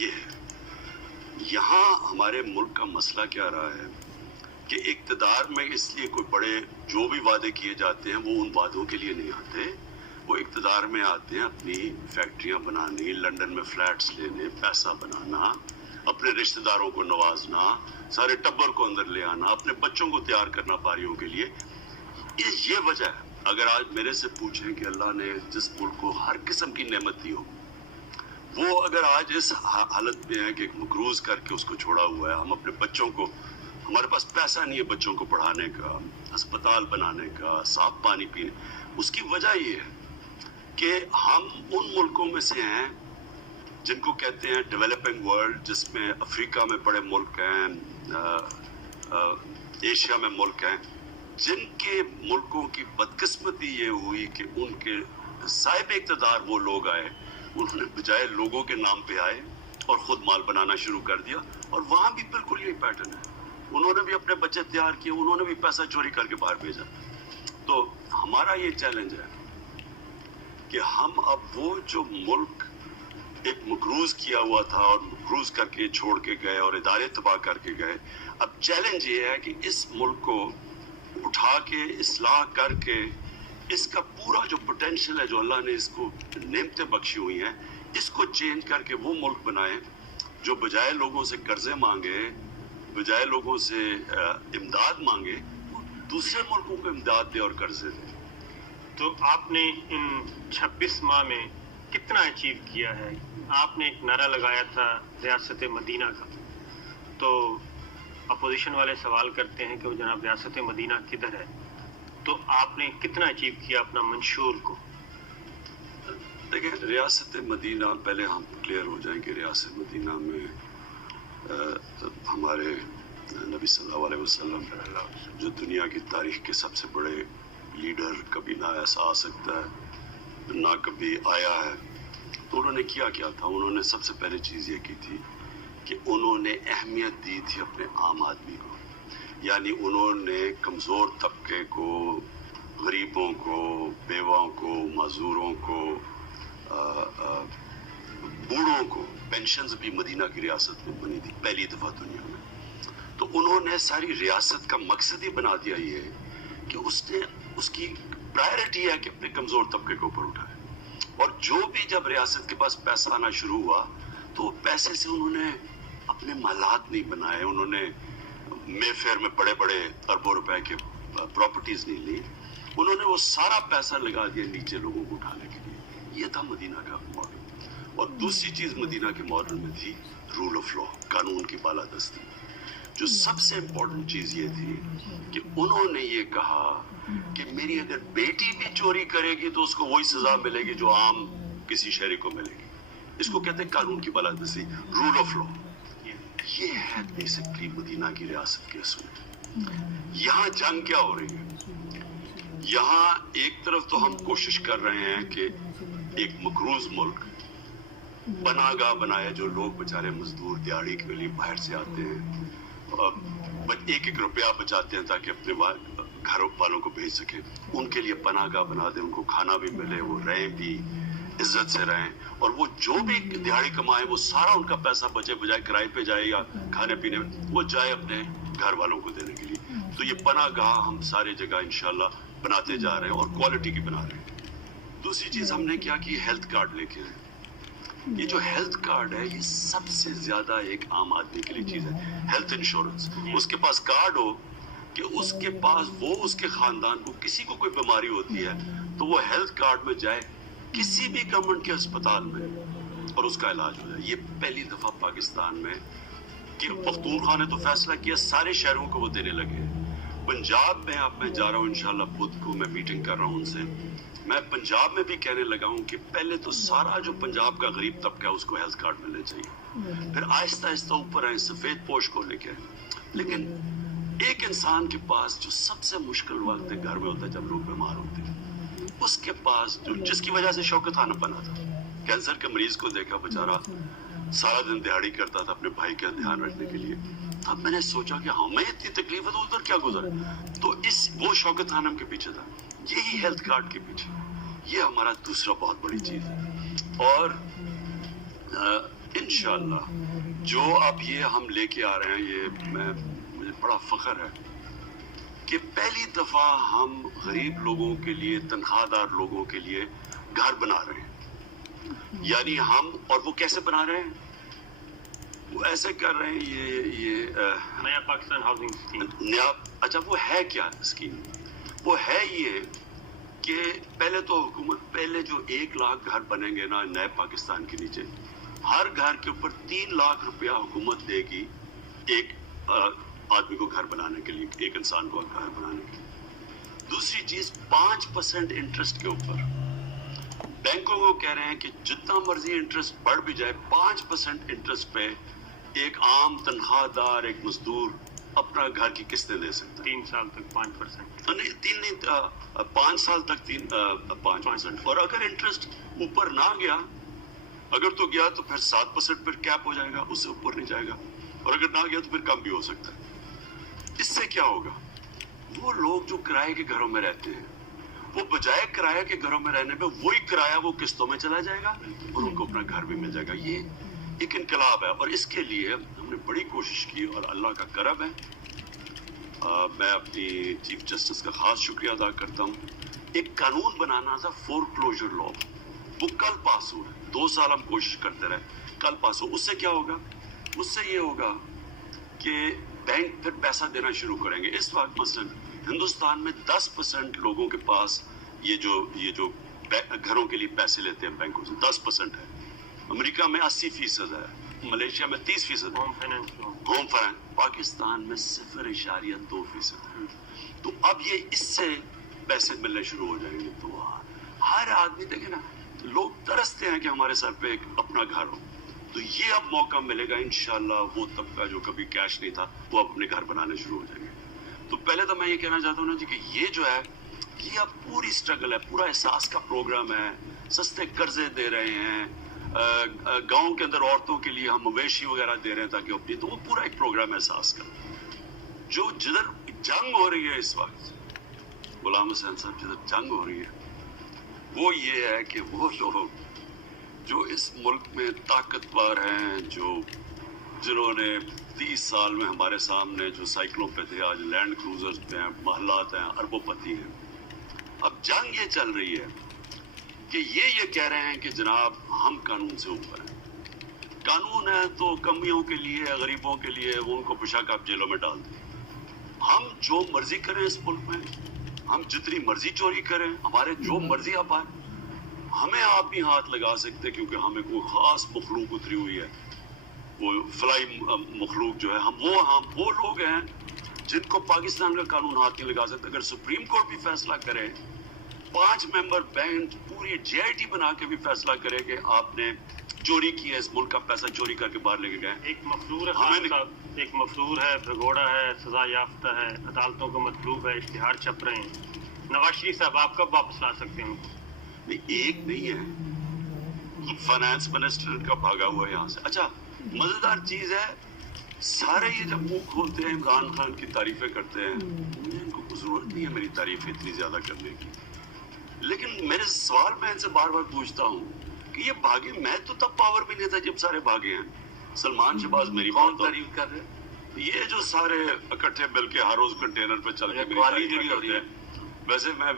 ये है। यहाँ हमारे मुल्क का मसला क्या रहा है कि इक़्तिदार में इसलिए कोई बड़े जो भी वादे किए जाते हैं वो उन वादों के लिए नहीं आते, वो इक़्तिदार में आते हैं अपनी फैक्ट्रियाँ बनाने, लंदन में फ्लैट्स लेने, पैसा बनाना, अपने रिश्तेदारों को नवाजना, सारे टब्बर को अंदर ले आना, अपने बच्चों को तैयार करना बारियों के लिए। ये वजह है। अगर आज मेरे से पूछें कि अल्लाह ने जिस मुल्क को हर किस्म की नेमत दी हो, वो अगर आज इस हालत में है कि एक मकरूज करके उसको छोड़ा हुआ है, हम अपने बच्चों को, हमारे पास पैसा नहीं है बच्चों को पढ़ाने का, अस्पताल बनाने का, साफ पानी पीने, उसकी वजह ये है कि हम उन मुल्कों में से हैं जिनको कहते हैं डेवलपिंग वर्ल्ड, जिसमें अफ्रीका में बड़े मुल्क हैं, एशिया में मुल्क हैं, जिनके मुल्कों की बदकिस्मती ये हुई कि उनके साहिब इक़्तिदार वो लोग आए, उन्होंने बजाय लोगों के नाम पे आए और ख़ुद माल बनाना शुरू कर दिया। और वहाँ भी बिल्कुल यही पैटर्न है, उन्होंने भी अपने बच्चे तैयार किए, उन्होंने भी पैसा चोरी करके बाहर भेजा। तो हमारा ये चैलेंज है कि हम अब वो जो मुल्क एक मकरूज किया हुआ था और मकरूज करके छोड़ के गए और इदारे तबाह करके गए, अब चैलेंज ये है कि इस मुल्क को उठा के इस्लाह करके इसका पूरा जो पोटेंशियल है, जो अल्लाह ने इसको नेमतें बख्शी हुई हैं, इसको चेंज करके वो मुल्क बनाए जो बजाय लोगों से कर्जे मांगे, बजाय लोगों से इमदाद मांगे, दूसरे मुल्कों को इमदाद दे और कर्जे दे। तो आपने इन 26 माह में कितना अचीव किया है? आपने एक नारा लगाया था रियासत मदीना का, तो अपोजिशन वाले सवाल करते हैं कि वो जनाब रियासत मदीना किधर है, तो आपने कितना अचीव किया अपना मंशूर को? देखिए, रियासत मदीना, पहले हम क्लियर हो जाएं कि रियासत मदीना में हमारे नबी सल्लल्लाहु अलैहि वसल्लम जो दुनिया की तारीख के सबसे बड़े लीडर, कभी ना ऐसा आ सकता है ना कभी आया है, तो उन्होंने किया क्या था? उन्होंने सबसे पहले चीज़ ये की थी कि उन्होंने अहमियत दी थी अपने आम आदमी को, यानी उन्होंने कमज़ोर तबके को, गरीबों को, बेवाओं को, मजदूरों को, बूढ़ों को, पेंशन्स भी मदीना की रियासत में बनी थी पहली दफ़ा दुनिया में। तो उन्होंने सारी रियासत का मकसद ही बना दिया ये कि उसने, उसकी प्रायोरिटी है कि अपने कमज़ोर तबके को ऊपर उठाए। और जो भी जब रियासत के पास पैसा आना शुरू हुआ तो पैसे से उन्होंने अपने मालात नहीं बनाए, उन्होंने मेफेयर में बड़े बड़े अरबों रुपए के प्रॉपर्टीज नहीं ली, उन्होंने वो सारा पैसा लगा दिया नीचे लोगों को उठाने के लिए। ये था मदीना का मॉडल। और दूसरी चीज़ मदीना के मॉडल में थी रूल ऑफ लॉ, कानून की बालादस्ती। जो सबसे इम्पोर्टेंट चीज़ ये थी कि उन्होंने ये कहा कि मेरी अगर बेटी भी चोरी करेगी तो उसको वही सजा मिलेगी जो आम किसी शहरी को मिलेगी। इसको कहते हैं कानून की बालादस्ती, रूल ऑफ लॉ। ये है बेसिकली मदीना की रियासत के असूल। यहाँ जंग क्या हो रही है? यहाँ एक तरफ तो हम कोशिश कर रहे हैं कि एक मकरूज मुल्क पनाहगाह बनाए, जो लोग बेचारे मजदूर दिहाड़ी के लिए बाहर से आते हैं, एक एक रुपया बचाते हैं ताकि अपने घर वालों को भेज सके, उनके लिए पनाहगाह बना दें, उनको खाना भी मिले, वो रहें भी, इज्जत से रहें। और वो जो भी दिहाड़ी कमाए वो सारा उनका पैसा बचे बजाय किराए पे जाए या खाने पीने में, वो जाए अपने घर वालों को देने के लिए। तो ये पनाहगाह हम सारी जगह इंशाल्लाह बनाते जा रहे हैं और क्वालिटी की बना रहे हैं। दूसरी चीज़ हमने क्या की, हेल्थ कार्ड लेके आए। ये जो हेल्थ कार्ड है ये सबसे ज्यादा एक आम आदमी के लिए चीज है, हेल्थ इंश्योरेंस। उसके पास कार्ड हो कि उसके पास, वो उसके खानदान को किसी को कोई बीमारी होती है तो वो हेल्थ कार्ड में जाए किसी भी गवर्नमेंट के अस्पताल में और उसका इलाज हो जाए। ये पहली दफा पाकिस्तान में कि पख्तूनख्वा ने तो फैसला किया, सारे शहरों को वो देने लगे। पंजाब में अब मैं जा रहा हूँ इंशाल्लाह, बुध को मैं मीटिंग कर रहा हूँ उनसे। मैं पंजाब में भी कहने लगा हूँ कि पहले तो सारा जो पंजाब का गरीब तबका है उसको हेल्थ कार्ड मिलना चाहिए, फिर आहिस्ता आहिस्ता ऊपर आए, सफेद पोश को लेके। लेकिन एक इंसान के पास जो सबसे मुश्किल वक्त है घर में होता है जब लोग बीमार होते हैं, उसके पास जो, जिसकी वजह से शौकत खाना बना था, कैंसर के मरीज को देखा, बेचारा सारा दिन दिहाड़ी करता था अपने भाई का ध्यान रखने के लिए। अब मैंने सोचा कि हमें इतनी तकलीफ है तो उधर क्या गुजरा, तो वो शौकत खानम के पीछे था, यही हेल्थ कार्ड के पीछे। ये हमारा दूसरा बहुत बड़ी चीज है। और انشاءاللہ جو اب یہ ہم لے کے آ رہے ہیں، یہ مجھے بڑا فخر ہے کہ پہلی دفعہ ہم غریب لوگوں کے لیے، تنخواہ دار لوگوں کے لیے گھر بنا رہے ہیں. یعنی ہم، اور وہ کیسے بنا رہے ہیں؟ وہ ایسے کر رہے ہیں، یہ نیا پاکستان ہاؤسنگ اسکیم. نیا، اچھا وہ ہے کیا اسکیم؟ وہ ہے یہ کہ پہلے تو حکومت، پہلے جو 1 لاکھ گھر بنیں گے نا نئے پاکستان کے نیچے، ہر گھر کے اوپر 3 لاکھ روپیہ حکومت دے گی ایک آدمی کو گھر بنانے کے لیے، ایک انسان کو گھر بنانے کے لیے. دوسری چیز 5% انٹرسٹ کے اوپر بینکوں کو کہہ رہے ہیں کہ جتنا مرضی انٹرسٹ بڑھ بھی جائے، 5% انٹرسٹ پہ ایک عام تنخواہ دار، ایک مزدور اپنا گھر کی قسطیں دے سکتا ہے. 3 سال تک 5%. نہیں 3 نہیں، 5 سال تک 5%. اور اگر انٹرسٹ اوپر نہ گیا، اگر تو گیا تو پھر 7% پھر کیپ ہو جائے گا، اس سے اوپر نہیں جائے گا. اور اگر نہ گیا تو پھر کم بھی ہو سکتا ہے. اس سے کیا ہوگا؟ وہ لوگ جو کرائے کے گھروں میں رہتے ہیں، وہ بجائے کرایہ کے گھروں میں رہنے میں وہی کرایہ وہ قسطوں میں چلا جائے گا اور ان کو اپنا گھر بھی مل جائے گا. یہ ایک انقلاب ہے، اور اس کے لیے ہم نے بڑی کوشش کی اور اللہ کا کرم ہے. میں اپنی چیف جسٹس کا خاص شکریہ ادا کرتا ہوں. ایک قانون بنانا تھا فور کلوجر لا، وہ کل پاس ہوا ہے. 2 سال ہم کوشش کرتے رہے، کل پاس ہو. اس سے کیا ہوگا؟ اس سے یہ ہوگا کہ بینک پھر پیسہ دینا شروع کریں گے. اس وقت مثلا ہندوستان میں 10% لوگوں کے پاس یہ جو گھروں کے لیے پیسے لیتے ہیں بینکوں سے 10% ہے. امریکہ میں 80% ہے، ملیشیا میں 30% ہے. Home finance. Home finance. Pakistan میں 0.2% ہے. تو اب یہ اس سے پیسے ملنے شروع ہو جائیں گے. تو ہر آدمی دیکھیں نا، لوگ ترستے ہیں کہ ہمارے سر پہ ایک اپنا گھر ہو. تو یہ اب موقع ملے گا انشاءاللہ. وہ طبقہ جو کبھی کیش نہیں تھا، وہ اپنے گھر بنانے شروع ہو جائیں گے. تو پہلے تو میں یہ کہنا چاہتا ہوں نا جی کہ یہ جو ہے، یہ اب پوری سٹرگل ہے، پورا احساس کا پروگرام ہے. سستے قرضے دے رہے ہیں گاؤں کے اندر، عورتوں کے لیے ہم مویشی وغیرہ دے رہے ہیں تاکہ اپنی، تو وہ پورا ایک پروگرام احساس کا. جو جدھر جنگ ہو رہی ہے اس وقت، غلام حسین صاحب، جدھر جنگ ہو رہی ہے وہ یہ ہے کہ وہ لوگ جو اس ملک میں طاقتور ہیں، جنہوں نے 30 سال میں ہمارے سامنے جو سائیکلوں پہ تھے، آج لینڈ کروزرز پہ ہیں، محلات ہیں، اربوں پتی ہیں. اب جنگ یہ چل رہی ہے کہ یہ کہہ رہے ہیں کہ جناب ہم قانون سے اوپر ہیں. قانون ہے تو کمیوں کے لیے، غریبوں کے لیے، وہ ان کو بشک آپ جیلوں میں ڈال دیں. ہم جو مرضی کریں اس ملک میں، ہم جتنی مرضی چوری کریں، ہمارے جو مرضی آپ آئیں، ہمیں آپ ہی ہاتھ لگا سکتے، کیونکہ ہمیں کوئی خاص مخلوق اتری ہوئی ہے، وہ فلائی مخلوق جو ہے. ہم وہ لوگ ہیں جن کو پاکستان کا قانون ہاتھ نہیں لگا سکتا. اگر سپریم کورٹ بھی فیصلہ کرے، 5 ممبر بینچ پوری JIT بنا کے بھی فیصلہ کرے کہ آپ نے چوری کی ہے، اس ملک کا پیسہ چوری کر کے باہر لے کے گئے. ایک مفرور ہے، بھگوڑا ہے، سزا یافتہ ہے، عدالتوں کو مطلوب ہے، اشتہار چھپ رہے ہیں. نواز شریف صاحب آپ کب واپس لا سکتے ہیں؟ نہیں، ایک نہیں ہے، فائنانس منسٹر کا بھاگا ہوا ہے یہاں سے. اچھا مزیدار چیز ہے، سارے یہ جب منہ کھولتے ہیں عمران خان کی تعریفیں کرتے ہیں، ان کو کوئی ضرورت نہیں ہے میری تعریفیں اتنی زیادہ کرنے کی. لیکن میرے سوال میں ان سے بار بار پوچھتا ہوں کہ یہ بھاگے، میں تو تب پاور بھی نہیں تھا جب سارے بھاگے ہیں. سلمان شہباز میری بہت تعریف کر رہے ہیں، یہ جو سارے اکٹھے مل کے ہر روز کنٹینر پہ چل کے میری تعریف کرتے ہیں.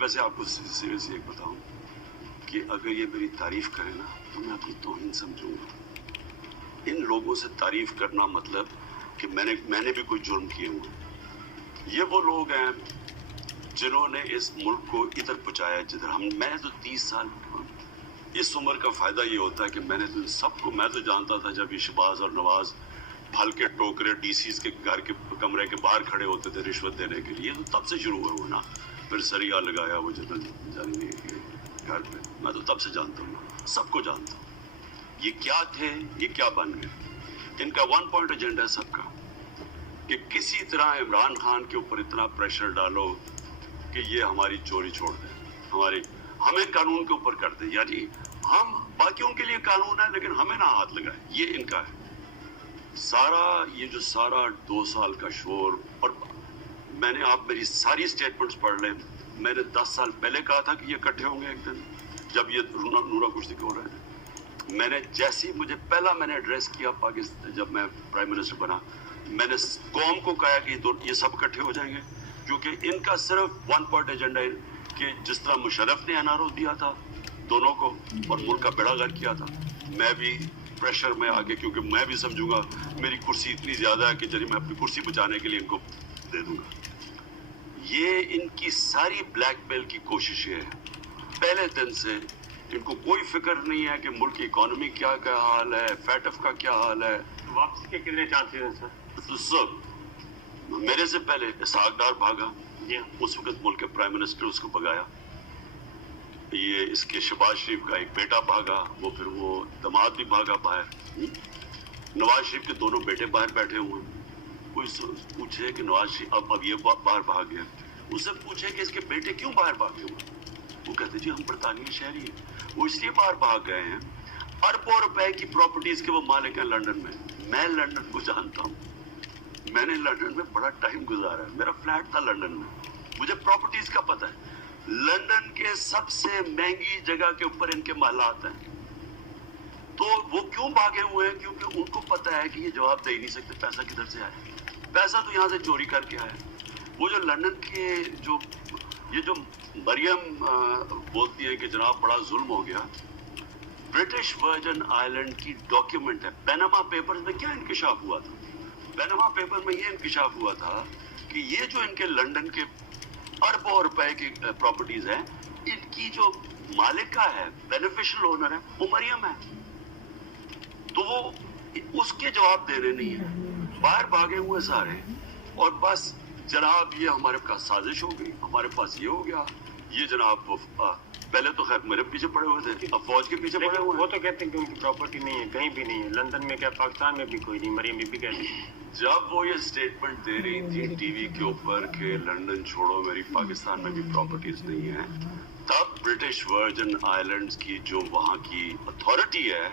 ویسے آپ کو سیریسلی ایک بتاؤں کہ اگر یہ میری تعریف کرے نا تو میں اپنی توہین سمجھوں گا. ان لوگوں سے تعریف کرنا مطلب کہ میں نے بھی کوئی جرم کیے ہوئے. یہ وہ لوگ ہیں جنہوں نے اس ملک کو ادھر پہنچایا جدھر میں نے تو 30 سال، اس عمر کا فائدہ یہ ہوتا ہے کہ میں نے تو سب کو، میں تو جانتا تھا جب یہ شہباز اور نواز پھل کے ٹوکرے DCs کے گھر کے کمرے کے باہر کھڑے ہوتے تھے رشوت دینے کے لیے، تو تب سے شروع ہوا نا. پھر سریا لگایا وہ جنرل جانی کے گھر پہ، میں تو تب سے جانتا ہوں، سب کو جانتا ہوں. یہ کیا تھے، یہ کیا بن گئے. ان کا 1 پوائنٹ ایجنڈا ہے سب کا کہ کسی طرح عمران خان کے اوپر اتنا پریشر ڈالو کہ یہ ہماری چوری چھوڑ دیں، ہمیں قانون کے اوپر کر دیں. یعنی ہم باقیوں کے لیے قانون ہے لیکن ہمیں نہ ہاتھ لگائے. یہ ان کا ہے یہ جو سارا 2 سال کا شور. اور میں نے، آپ میری ساری سٹیٹمنٹس پڑھ لیں، میں نے 10 سال پہلے کہا تھا کہ یہ اکٹھے ہوں گے ایک دن، جب یہ نورا کشتی ہو رہے تھے. میں نے جیسی مجھے پہلا میں نے ایڈریس کیا پاکستان جب میں پرائم منسٹر بنا, میں نے قوم کو کہا کہ یہ سب اکٹھے ہو جائیں گے, کیونکہ ان کا صرف ون پوائنٹ ایجنڈا ہے کہ جس طرح مشرف نے NRO دیا تھا دونوں کو اور ملک کا بیڑا غرق کیا تھا, میں بھی پریشر میں آگے, کیونکہ میں بھی سمجھوں گا میری کرسی اتنی زیادہ ہے کہ چلیے میں اپنی کرسی بچانے کے لیے ان کو دے دوں گا. یہ ان کی ساری بلیک میل کی کوشش ہے. پہلے دن سے ان کو کوئی فکر نہیں ہے کہ ملک کی اکانومی کیا حال ہے, فیٹف کا کیا حال ہے. واپسی کے کتنے چانسز ہیں سر؟ سب میرے سے پہلے اسحاق ڈار بھاگا, اس وقت ملک کے پرائم منسٹر اس کو بھگایا. یہ اس کے شہباز شریف کا ایک بیٹا بھاگا, وہ پھر وہ داماد بھی بھاگا باہر. نواز شریف کے دونوں بیٹے باہر بیٹھے ہوئے. کوئی پوچھے کہ نواز شریف اب یہ باہر بھاگ گیا, اس سے پوچھے کہ اس کے بیٹے کیوں باہر بھاگے ہوئے, وہ کہتے جی ہم برطانوی شہری ہیں. وہ اس لیے باہر بھاگ گئے ہیں, اربوں روپے کی پراپرٹیز کے وہ مالک ہیں لنڈن میں. میں لنڈن کو جانتا ہوں, میں نے لنڈن میں بڑا ٹائم گزارا ہے, میرا فلیٹ تھا لنڈن میں, مجھے پراپرٹیز کا پتہ ہے. لنڈن کے سب سے مہنگی جگہ کے اوپر ان کے محلات ہیں. تو وہ کیوں بھاگے ہوئے ہیں؟ کیونکہ ان کو پتہ ہے کہ یہ جواب دے ہی نہیں سکتے پیسہ کدھر سے آیا, پیسہ تو یہاں سے چوری کر کے آیا. وہ جو لنڈن کے یہ جو مریم بولتی ہے کہ جناب بڑا ظلم ہو گیا, برٹش ورجن آئلینڈ کی ڈاکیومنٹ ہے. پیناما پیپرز میں کیا انکشاف ہوا تھا؟ پیناما پیپر میں یہ انکشاف ہوا تھا کہ یہ جو ان کے لنڈن کے اربوں روپے کی پراپرٹیز ہیں, ان کی جو مالکہ ہے, بینیفیشل اونر ہے, وہ مریم ہے. تو وہ اس کے جواب دینے نہیں ہیں, باہر بھاگے ہوئے سارے. اور بس جناب یہ ہمارے پاس سازش ہو گئی, ہمارے پاس یہ ہو گیا, یہ جناب پہلے تو خیر میرے پیچھے پڑے ہوئے تھے, اب فوج کے پیچھے پڑے ہوئے. وہ تو کہتے ہیں کہ ان کی پراپرٹی نہیں ہے, کہیں بھی نہیں ہے, لندن میں کیا پاکستان میں بھی کوئی نہیں. مریم بی بی کہتی ہے جب وہ یہ اسٹیٹمنٹ دے رہی تھی ٹی وی کے اوپر کہ لنڈن چھوڑو میری پاکستان میں بھی پراپرٹیز نہیں ہیں, تب برٹش ورجن آئلینڈز کی جو وہاں کی اتھارٹی ہے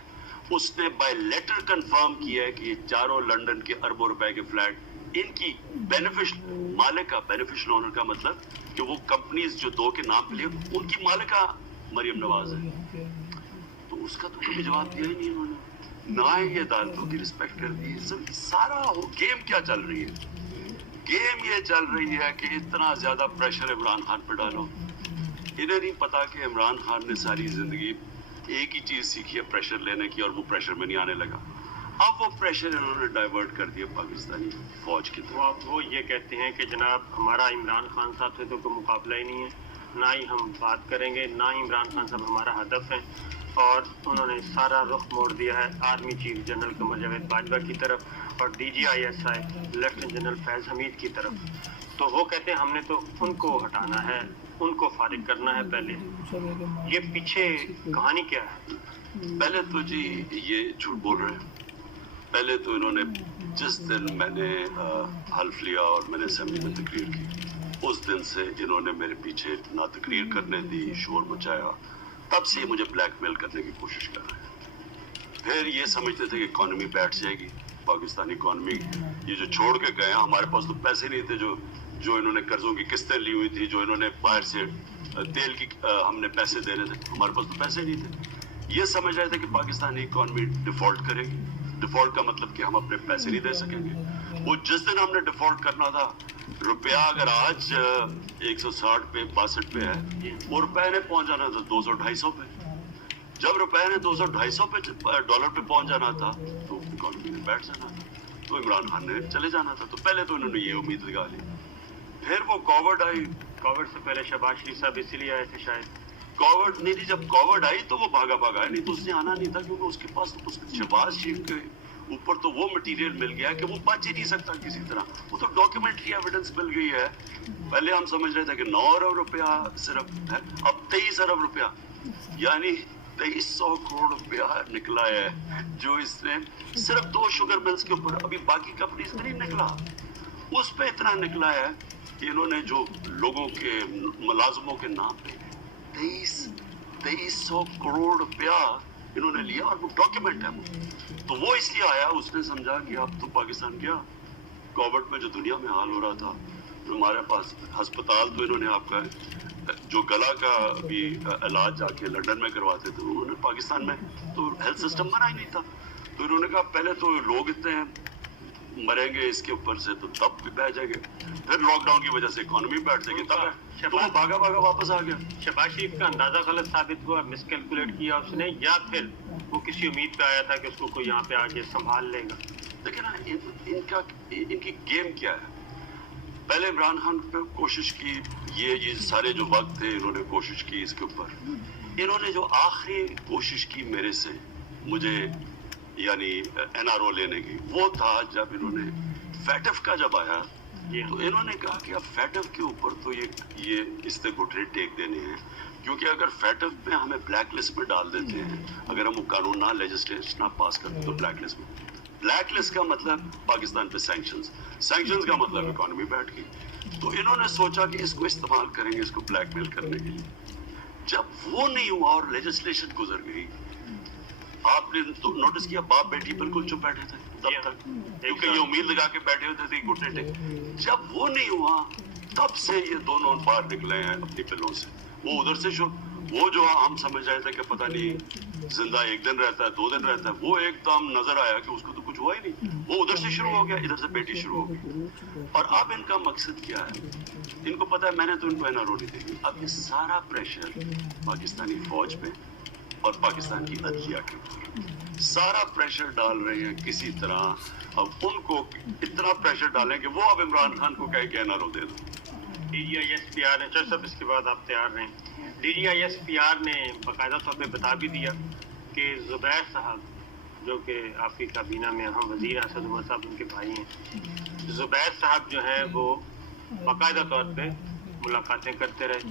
اس نے بائی لیٹر کنفرم کیا ہے کہ یہ چاروں لنڈن کے اربوں روپے کے فلیٹ ان کی بینیفیشل مالکہ, بینیفیشل اونر کا مطلب کہ وہ کمپنیز جو دو کے نام پہ لیے ان کی مالکہ مریم نواز ہے. تو اس کا تو کبھی جواب دیا ہی نہیں انہوں نے, نہ یہ عدالتوں کی رسپیکٹ کرتی ہے. سارا گیم کیا چل رہی ہے؟ گیم یہ چل رہی ہے کہ اتنا زیادہ پریشر عمران خان پہ ڈالو. انہیں نہیں پتا کہ عمران خان نے ساری زندگی ایک ہی چیز سیکھی ہے, پریشر لینے کی, اور وہ پریشر میں نہیں آنے لگا. اب وہ پریشر انہوں نے ڈائیورٹ کر دیا پاکستانی فوج کی طرف. وہ یہ کہتے ہیں کہ جناب ہمارا عمران خان صاحب سے تو کوئی مقابلہ ہی نہیں ہے, نہ ہی ہم بات کریں گے, نہ ہی عمران خان صاحب ہمارا ہدف ہے. اور انہوں نے سارا رخ موڑ دیا ہے army chief general Qamar Javed Bajwa کی طرف اور DGISI لیفٹیننٹ جنرل فیض حمید کی طرف. تو وہ کہتے ہیں ہم نے تو ان کو ہٹانا ہے, ان کو فارغ کرنا ہے پہلے. یہ پیچھے کہانی کیا ہے؟ پہلے تو جی یہ جھوٹ بول رہے ہیں. پہلے تو انہوں نے جس دن میں نے حلف لیا اور میں نے اسمبلی میں تقریر کی, اس دن سے انہوں نے میرے پیچھے نہ تقریر کرنے دی, شور مچایا. تب سے مجھے بلیک میل کرنے کی کوشش کر رہے ہیں. پھر یہ سمجھتے تھے کہ اکانومی بیٹھ جائے گی, پاکستانی اکانومی یہ جو چھوڑ کے گئے ہیں, ہمارے پاس تو پیسے نہیں تھے جو انہوں نے قرضوں کی قسطیں لی ہوئی تھی, جو انہوں نے باہر سے تیل کی ہم نے پیسے دینے تھے, ہمارے پاس تو پیسے نہیں تھے. یہ سمجھ رہے تھے کہ پاکستانی اکانومی ڈیفالٹ کرے گی. ڈیفالٹ کا مطلب کہ ہم اپنے پیسے نہیں دے سکیں گے. وہ جس دن ہم نے ڈیفالٹ کرنا تھا, روپیہ اگر آج 160 پہ 62 پہ ہے, وہ روپے نے پہنچ جانا تھا 200-250 پہ. جب روپے نے 200-250 پہ ڈالر پہ پہنچ جانا تھا تو اکانومی میں بیٹھ جانا تھا, تو عمران خان نے چلے جانا تھا. تو پہلے تو انہوں نے یہ امید لگا لی. پھر وہ کووڈ آئی. کووڈ سے پہلے شہباز شریف صاحب اسی لیے آئے تھے شاید. کووڈ نہیں تھی, جب کووڈ آئی تو وہ بھاگا آئی, نہیں تو اس نے آنا نہیں تھا, کیونکہ اس کے پاس شہباز شریف کے اوپر تو وہ مٹیریل مل گیا کہ وہ بچ ہی نہیں سکتا کسی طرح. وہ تو ڈاکیومنٹری ایویڈنس مل گئی ہے. پہلے ہم سمجھ رہے تھے کہ 9 ارب روپیہ صرف ہے, اب 23 ارب روپیہ, یعنی 2300 کروڑ روپیہ نکلا ہے, جو اس نے صرف 2 شوگر ملز کے اوپر, ابھی باقی کمپنیز میں نہیں نکلا, اس پہ اتنا نکلا ہے کہ انہوں نے جو لوگوں کے ملازموں کے نام پہ 2300 کروڑ روپیہ انہوں نے لیا, اور وہ ڈاکیومنٹ ہے. تو وہ اس لیے آیا, اس نے سمجھا کہ اب تو پاکستان کیا کووڈ میں جو دنیا میں حال ہو رہا تھا, ہمارے پاس ہسپتال تو انہوں نے آپ کا जो गला का भी इलाज जाके लंदन में करवाते थे, उन्होंने पाकिस्तान में तो हेल्थ सिस्टम बना ही नहीं था, तो इन्होंने कहा पहले तो लोग इतने मरेंगे इसके ऊपर से तो तब भी बह जाएंगे, फिर लॉकडाउन की वजह से इकोनॉमी बैठ जाएगी, तब तो वो भागा भागा वापस आ गया। शहबाज शरीफ का अंदाजा गलत साबित हुआ, मिसकैलकुलेट किया उसने, या फिर वो किसी उम्मीद पे आया था कि उसको कोई यहाँ पे आके संभाल लेगा? देखिए ना, इनकी गेम क्या है। पहले इमरान खान पे कोशिश की, ये सारे जो वक्त थे इन्होंने कोशिश की इसके ऊपर। इन्होंने जो आखिरी कोशिश की मेरे से मुझे यानी NRO लेने की, वो था जब इन्होंने फैटफ का जब आया तो इन्होंने कहा कि अब फैटफ के ऊपर तो ये इससे घुटने टेक देने हैं, क्योंकि अगर फैटफ में हमें ब्लैक लिस्ट में डाल देते हैं, अगर हम वो कानून ना लेजिस्लेशन ना पास करते तो ब्लैक लिस्ट में, ब्लैक लिस्ट का मतलब पाकिस्तान पे सैंक्शंस का मतलब इकोनॉमी बैठ गई। तो इन्होंने सोचा कि इसको इस्तेमाल करेंगे, इसको ब्लैकमेल करने के लिए। जब वो नहीं हुआ और लेजिस्लेशन गुजर गई, आपने तो नोटिस किया बाप बेटी बिल्कुल चुप बैठे थे तब तक, क्योंकि ये उम्मीद लगा के बैठे होते थे घुटने टेक। जब वो नहीं हुआ तब से ये दोनों बाहर निकले हैं अपनी पिलों से। वो उधर से वो जो हम समझ रहे थे कि पता नहीं जिंदा एक दिन रहता है 2 दिन रहता है, वो एकदम नजर आया कि उसको तो कुछ हुआ ही नहीं, वो उधर से शुरू हो गया, इधर से बेटी शुरू हो गई। और अब इनका मकसद क्या है, इनको पता है मैंने तो इनको NRO नहीं देगी। अब ये सारा प्रेशर पाकिस्तानी फौज पे और पाकिस्तान की अदलिया के ऊपर सारा प्रेशर डाल रहे हैं किसी तरह। अब उनको इतना प्रेशर डालें कि वो अब इमरान खान को कहे कि NRO दे दो। DGISPR ने, चल सब इसके बाद आप तैयार रहें, DGISPR ने बाकायदा तौर पे बता भी दिया कि ज़ुबैर साहब, जो कि आपकी काबीना में हम वज़ीर असद उमर साहब उनके भाई हैं, ज़ुबैर साहब जो हैं वो बाकायदा तौर पे मुलाकातें करते रहे।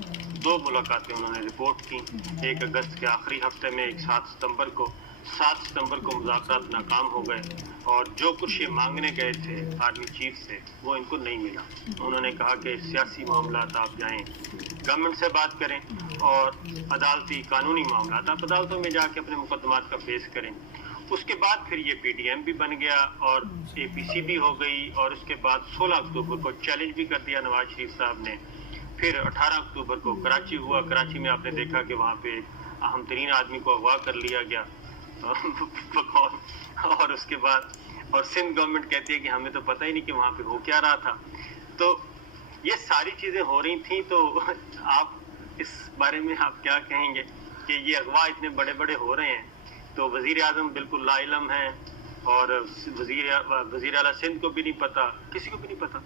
2 मुलाकातें उन्होंने रिपोर्ट की, 1 अगस्त के आखिरी हफ्ते में, एक 7 सितंबर को मुज़ाकरात नाकाम हो गए और जो कुछ ये मांगने गए थे आर्मी चीफ से वो इनको नहीं मिला। उन्होंने कहा कि सियासी मामला आप जाएं गवर्नमेंट से बात करें और अदालती कानूनी मामला आप अदालतों में जाके अपने मुकदमात का फेस करें। उसके बाद फिर ये PDM भी बन गया और APC भी हो गई, और उसके बाद 16 अक्टूबर को चैलेंज भी कर दिया नवाज शरीफ साहब ने। फिर 18 अक्टूबर को कराची हुआ, कराची में आपने देखा कि वहाँ पे अहम तरीन आदमी को अगवा कर लिया गया और उसके बाद और सिंध गवर्नमेंट कहती है कि हमें तो पता ही नहीं कि वहाँ पे हो क्या रहा था। तो ये सारी चीज़ें हो रही थी, तो आप इस बारे में आप क्या कहेंगे कि ये अगवा इतने बड़े बड़े हो रहे हैं, तो वज़ीर आज़म बिल्कुल लाइलम है और वज़ीर आला सिंध को भी नहीं पता, किसी को भी नहीं पता।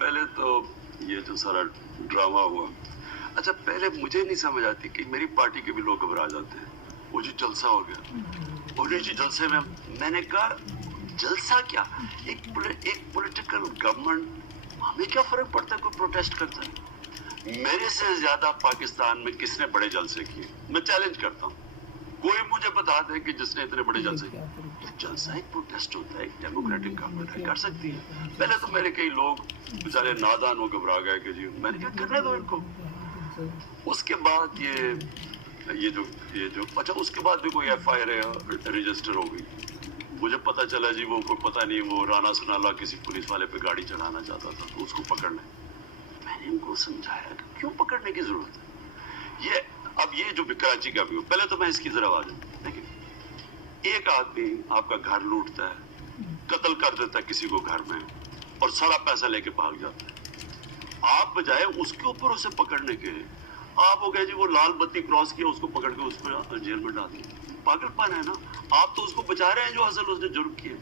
पहले तो ये जो सारा ड्रामा हुआ, अच्छा पहले मुझे नहीं समझ आती कि मेरी पार्टी के भी लोग घबरा जाते हैं। वो जो जलसा हो गया, और ये जलसे में मैंने कहा जलसा क्या, एक पॉलिटिकल गवर्नमेंट, हमें क्या फर्क पड़ता है कोई प्रोटेस्ट करता है। मेरे से ज्यादा पाकिस्तान में किसने बड़े जलसे किए, मैं चैलेंज करता हूँ, कोई मुझे बता दे कि जिसने इतने बड़े जलसे किए। जलसा एक प्रोटेस्ट होता है, एक डेमोक्रेटिक गवर्नमेंट है, कर सकती है। पहले तो मेरे कई लोग बेचारे नादान हो घबरा गए कि जी मैंने क्या करने दो इनको। उसके बाद ये जो अच्छा, उसके बाद भी कोई FIR रजिस्टर हो गई, मुझे पता चला जी वो कोई पता नहीं वो राना सुनाला किसी पुलिस वाले पे गाड़ी चढ़ाना चाहता था तो उसको पकड़ने। मैंने इनको समझाया कि क्यों पकड़ने की जरूरत है। अब ये जो कराची का भी हो, पहले तो मैं इसकी तरफ आ जाऊँ। देखिए, एक आदमी आपका घर लूटता है, कत्ल कर देता है किसी को घर में और सारा पैसा लेके भाग जाता है। आप बजाय उसके ऊपर उसे पकड़ने के, आप हो गए जी वो लाल बत्ती क्रॉस किया, उसको पकड़ के उस पर जेल में डाल दिया। पागलपन है ना। आप तो उसको बचा रहे हैं जो असल उसने जुर्म किए।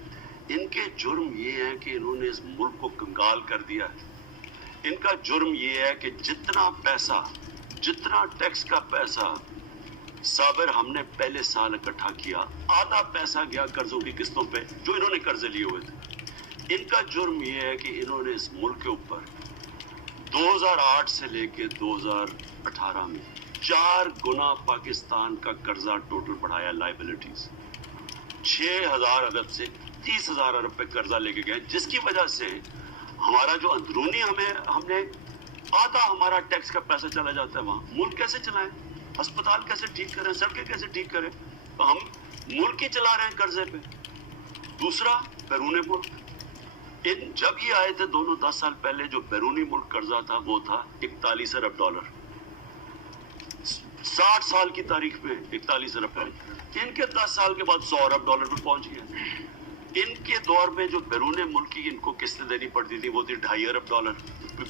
इनके जुर्म ये है कि इन्होंने इस मुल्क को कंगाल कर दिया है। इनका जुर्म ये है कि जितना पैसा, जितना टैक्स का पैसा साबिर हमने पहले साल इकट्ठा किया, आधा पैसा गया कर्जों की किस्तों पे जो इन्होंने कर्जे लिए हुए थे। इनका जुर्म ये है कि इन्होंने इस मुल्क के ऊपर 2008 से लेके 2018 में 4 गुना पाकिस्तान का कर्जा टोटल बढ़ाया। लाइबिलिटीज 6,000 अरब से 30,000 अरब पे कर्जा लेके गए, जिसकी वजह से हमारा जो अंदरूनी हमने आधा हमारा टैक्स का पैसा चला जाता है वहाँ। मुल्क कैसे चलाएं, अस्पताल कैसे ठीक करें, सड़कें कैसे ठीक करें, तो हम मुल्क ही चला रहे हैं कर्जे पे। दूसरा बैरूनी मुल्क, जब ये आए थे दोनों 10 साल पहले, जो बैरूनी मुल्क कर्जा था वो था $41 अरब। 60 سال کی تاریخ میں 41 ارب ڈالر، ان کے 10 سال کے بعد 100 ارب ڈالر پہ پہنچ گیا۔ ان کے دور میں جو بیرون ملکی ان کو قسطیں دینی پڑتی تھی وہ تھی 2.5 ارب ڈالر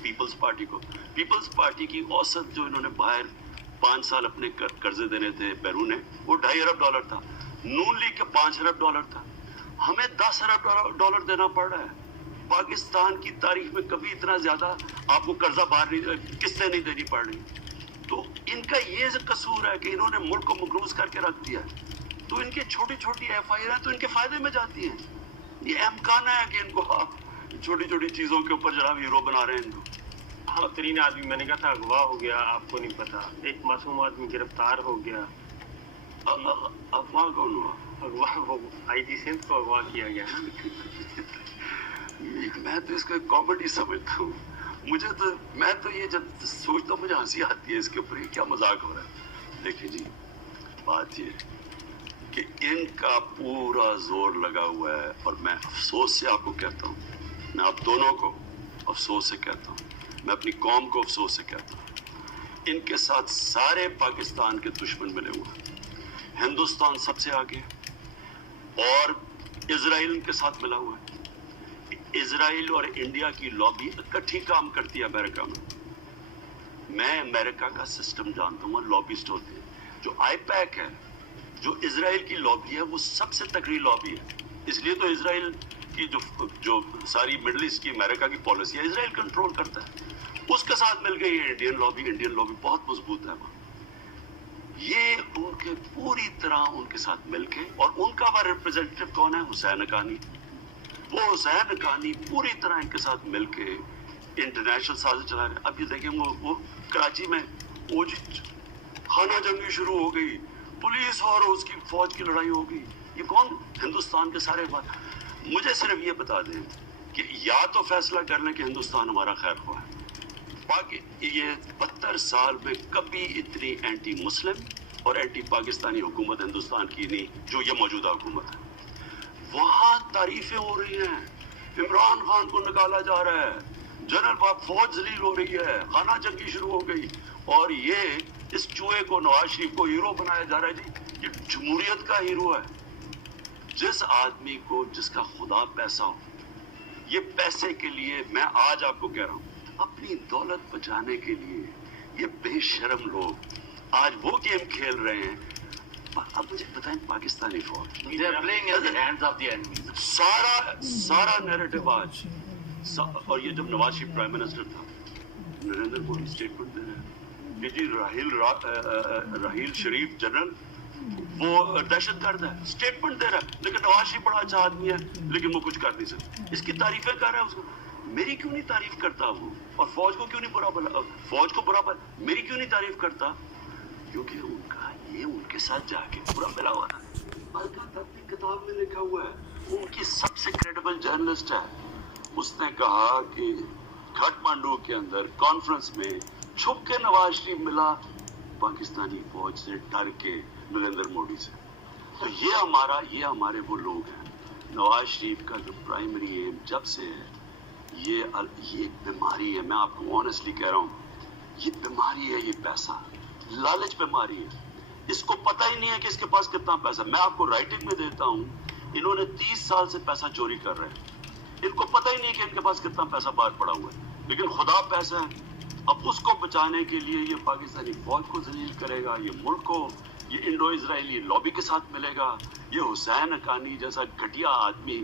پیپلز پارٹی کو۔ پیپلز پارٹی کی اوسط جو انہوں نے باہر 5 سال اپنے قرضے دینے تھے بیرون، وہ 2.5 ارب ڈالر تھا۔ نون لیگ کا 5 ارب ڈالر تھا، ہمیں 10 ارب ڈالر دینا پڑ رہا ہے۔ پاکستان کی تاریخ میں کبھی اتنا زیادہ آپ کو قرضہ باہر نہیں، قسطیں نہیں دینی پڑ رہی۔ تو ان کا یہ قصور ہے کہ انہوں نے ملک کو مقروض کر کے رکھ دیا ہے، تو ان کی چھوٹی چھوٹی ایف آئی آر تو ان کے فائدے میں جاتی ہیں۔ یہ امکان ہے کہ ان کو آپ چھوٹی چھوٹی چیزوں کے اوپر جناب ہیرو بنا رہے ہیں ان کو۔ اہم ترین آدمی میں نے کہا تھا اغوا ہو گیا، آپ کو نہیں پتا، ایک معصوم آدمی گرفتار ہو گیا۔ افواہ کون ہوا؟ اغوا ہو، آئی جی سندھ کو اغوا کیا گیا۔ میں تو اس کو ایک کامیڈی سمجھتا ہوں، میں تو یہ جب سوچتا ہوں مجھے ہنسی آتی ہے اس کے اوپر، یہ کیا مذاق ہو رہا ہے۔ دیکھیں جی، بات یہ کہ ان کا پورا زور لگا ہوا ہے، اور میں افسوس سے آپ کو کہتا ہوں، میں آپ دونوں کو افسوس سے کہتا ہوں، میں اپنی قوم کو افسوس سے کہتا ہوں، ان کے ساتھ سارے پاکستان کے دشمن ملے ہوئے ہیں۔ ہندوستان سب سے آگے اور اسرائیل ان کے ساتھ ملا ہوا ہے۔ اسرائیل اور انڈیا کی لابی اکٹھی کام کرتی ہے امریکہ میں امریکہ کا سسٹم جانتا ہوں، لابسٹ ہوتے ہیں۔ جو آئی پیک ہے، جو اسرائیل کی لابی ہے، وہ سب سے تکڑی لابی ہے۔ اس لیے تو اسرائیل کی جو ساری مڈل ایسٹ کی امریکہ کی پالیسی ہے، اسرائیل کنٹرول کرتا ہے۔ اس کے ساتھ مل گئی انڈین لابی بہت مضبوط ہے وہاں۔ یہ ان کے پوری طرح ان کے ساتھ مل کے، اور ان کا ہمارا ریپرزینٹیو کون ہے؟ حسین حقانی۔ وہ حسین حقانی پوری طرح ان کے ساتھ مل کے انٹرنیشنل سازش چلا رہے ہیں۔ اب یہ دیکھیں وہ کراچی میں وہ خانہ جنگی شروع ہو گئی، پولیس اور اس کی فوج کی لڑائی ہو گئی۔ یہ کون؟ ہندوستان کے سارے بات۔ مجھے صرف یہ بتا دیں کہ یا تو فیصلہ کر لیں کہ ہندوستان ہمارا خیر خواہ ہے، باقی یہ 72 سال میں کبھی اتنی اینٹی مسلم اور اینٹی پاکستانی حکومت ہندوستان کی نہیں جو یہ موجودہ حکومت ہے۔ وہاں تعریفیں ہو رہی ہیں، عمران خان کو نکالا جا رہا ہے، جنرل باغ فوج ذلیل ہو رہی ہے، خانہ جنگی شروع ہو گئی، اور یہ اس چوہے کو، نواز شریف کو ہیرو بنایا جا رہا ہے۔ جی یہ جمہوریت کا ہیرو ہے۔ جس آدمی کو جس کا خدا پیسہ ہو، یہ پیسے کے لیے، میں آج آپ کو کہہ رہا ہوں، اپنی دولت بچانے کے لیے یہ بے شرم لوگ آج وہ گیم کھیل رہے ہیں۔ اب مجھے بتائیں، پاکستانی فوج سارا نیریٹو آج، اور یہ جب نواز شریف پرائم منسٹر تھا، نریندر مودی اسٹیٹمنٹ دے رہے ہیں کہ جی راحیل شریف جنرل وہ دہشت گرد ہے، اسٹیٹمنٹ دے رہا ہے، لیکن نواز شریف بڑا اچھا آدمی ہے لیکن وہ کچھ کر نہیں سکتا۔ اس کی تعریفیں کر رہا ہے، اس کو میری کیوں نہیں تعریف کرتا وہ؟ اور فوج کو کیوں نہیں برا بلا، فوج کو برا بلا، میری کیوں نہیں تعریف کرتا؟ کیونکہ ان کا یہ ان کے ساتھ جا کے پورا ملا ہوا ہے۔ اپنی کتاب میں لکھا ہوا ہے، ان کی سب سے کریڈیبل جرنلسٹ ہے، اس نے کہا کہ کھٹمانڈو کے اندر کانفرنس میں چھپ کے نواز شریف ملا پاکستانی فوج سے ڈر کے نریندر مودی سے۔ تو یہ ہمارے وہ لوگ ہیں۔ نواز شریف کا جو پرائمری ایم جب سے ہے، یہ ایک بیماری ہے، میں آپ کو آنیسٹلی کہہ رہا ہوں، یہ بیماری ہے، یہ پیسہ لالچ بیماری ہے۔ اس کو پتہ ہی نہیں ہے کہ اس کے پاس کتنا پیسہ۔ میں آپ کو رائٹنگ میں دیتا ہوں، انہوں نے 30 سال سے پیسہ چوری کر رہے ہیں، ان کو پتہ ہی نہیں کہ ان کے پاس کتنا پیسہ باہر پڑا ہوا ہے، لیکن خدا پیسہ ہے۔ اب اس کو بچانے کے لیے یہ پاکستانی فوج کو ذلیل کرے گا، یہ ملک کو، یہ انڈو اسرائیلی لابی کے ساتھ ملے گا، یہ حسین حقانی جیسا گھٹیا آدمی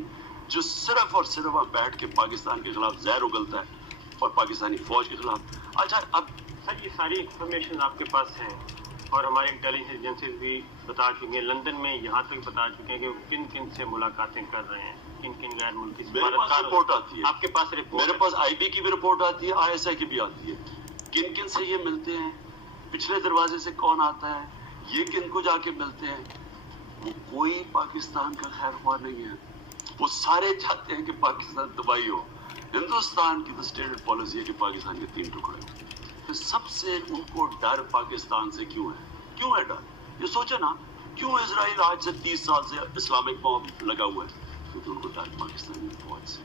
جو صرف اور صرف بیٹھ کے پاکستان کے خلاف زہر اگلتا ہے اور پاکستانی فوج کے خلاف۔ اچھا، اب سر یہ ساری انفارمیشن آپ کے پاس ہیں اور ہماری انٹیلیجنس ایجنسیز بھی بتا چکی ہیں، لندن میں یہاں تک بتا چکے ہیں کہ وہ کن کن سے ملاقاتیں کر رہے ہیں، کن کن غیر ملکی سفارتکار رپورٹ آتی ہے، آپ کے پاس رپورٹ؟ میرے پاس آئی بی کی بھی رپورٹ آتی ہے، آئی ایس آئی کی بھی آتی ہے، کن کن سے یہ ملتے ہیں، پچھلے دروازے سے کون آتا ہے، یہ کن کو جا کے ملتے ہیں۔ وہ کوئی پاکستان کا خیر خواہ نہیں ہے، وہ سارے چاہتے ہیں کہ پاکستان تباہی ہو۔ ہندوستان کی تو اسٹیٹڈ پالیسی ہے کہ پاکستان کے 3 ٹکڑے ہوں۔ پھر سب سے ان کو ڈر پاکستان سے کیوں ہے ڈر؟ یہ سوچے نا، کیوں اسرائیل آج سے 30 سال سے اسلامک بام لگا ہوا ہے؟ کیونکہ ان کو ڈر پاکستانی فوج سے۔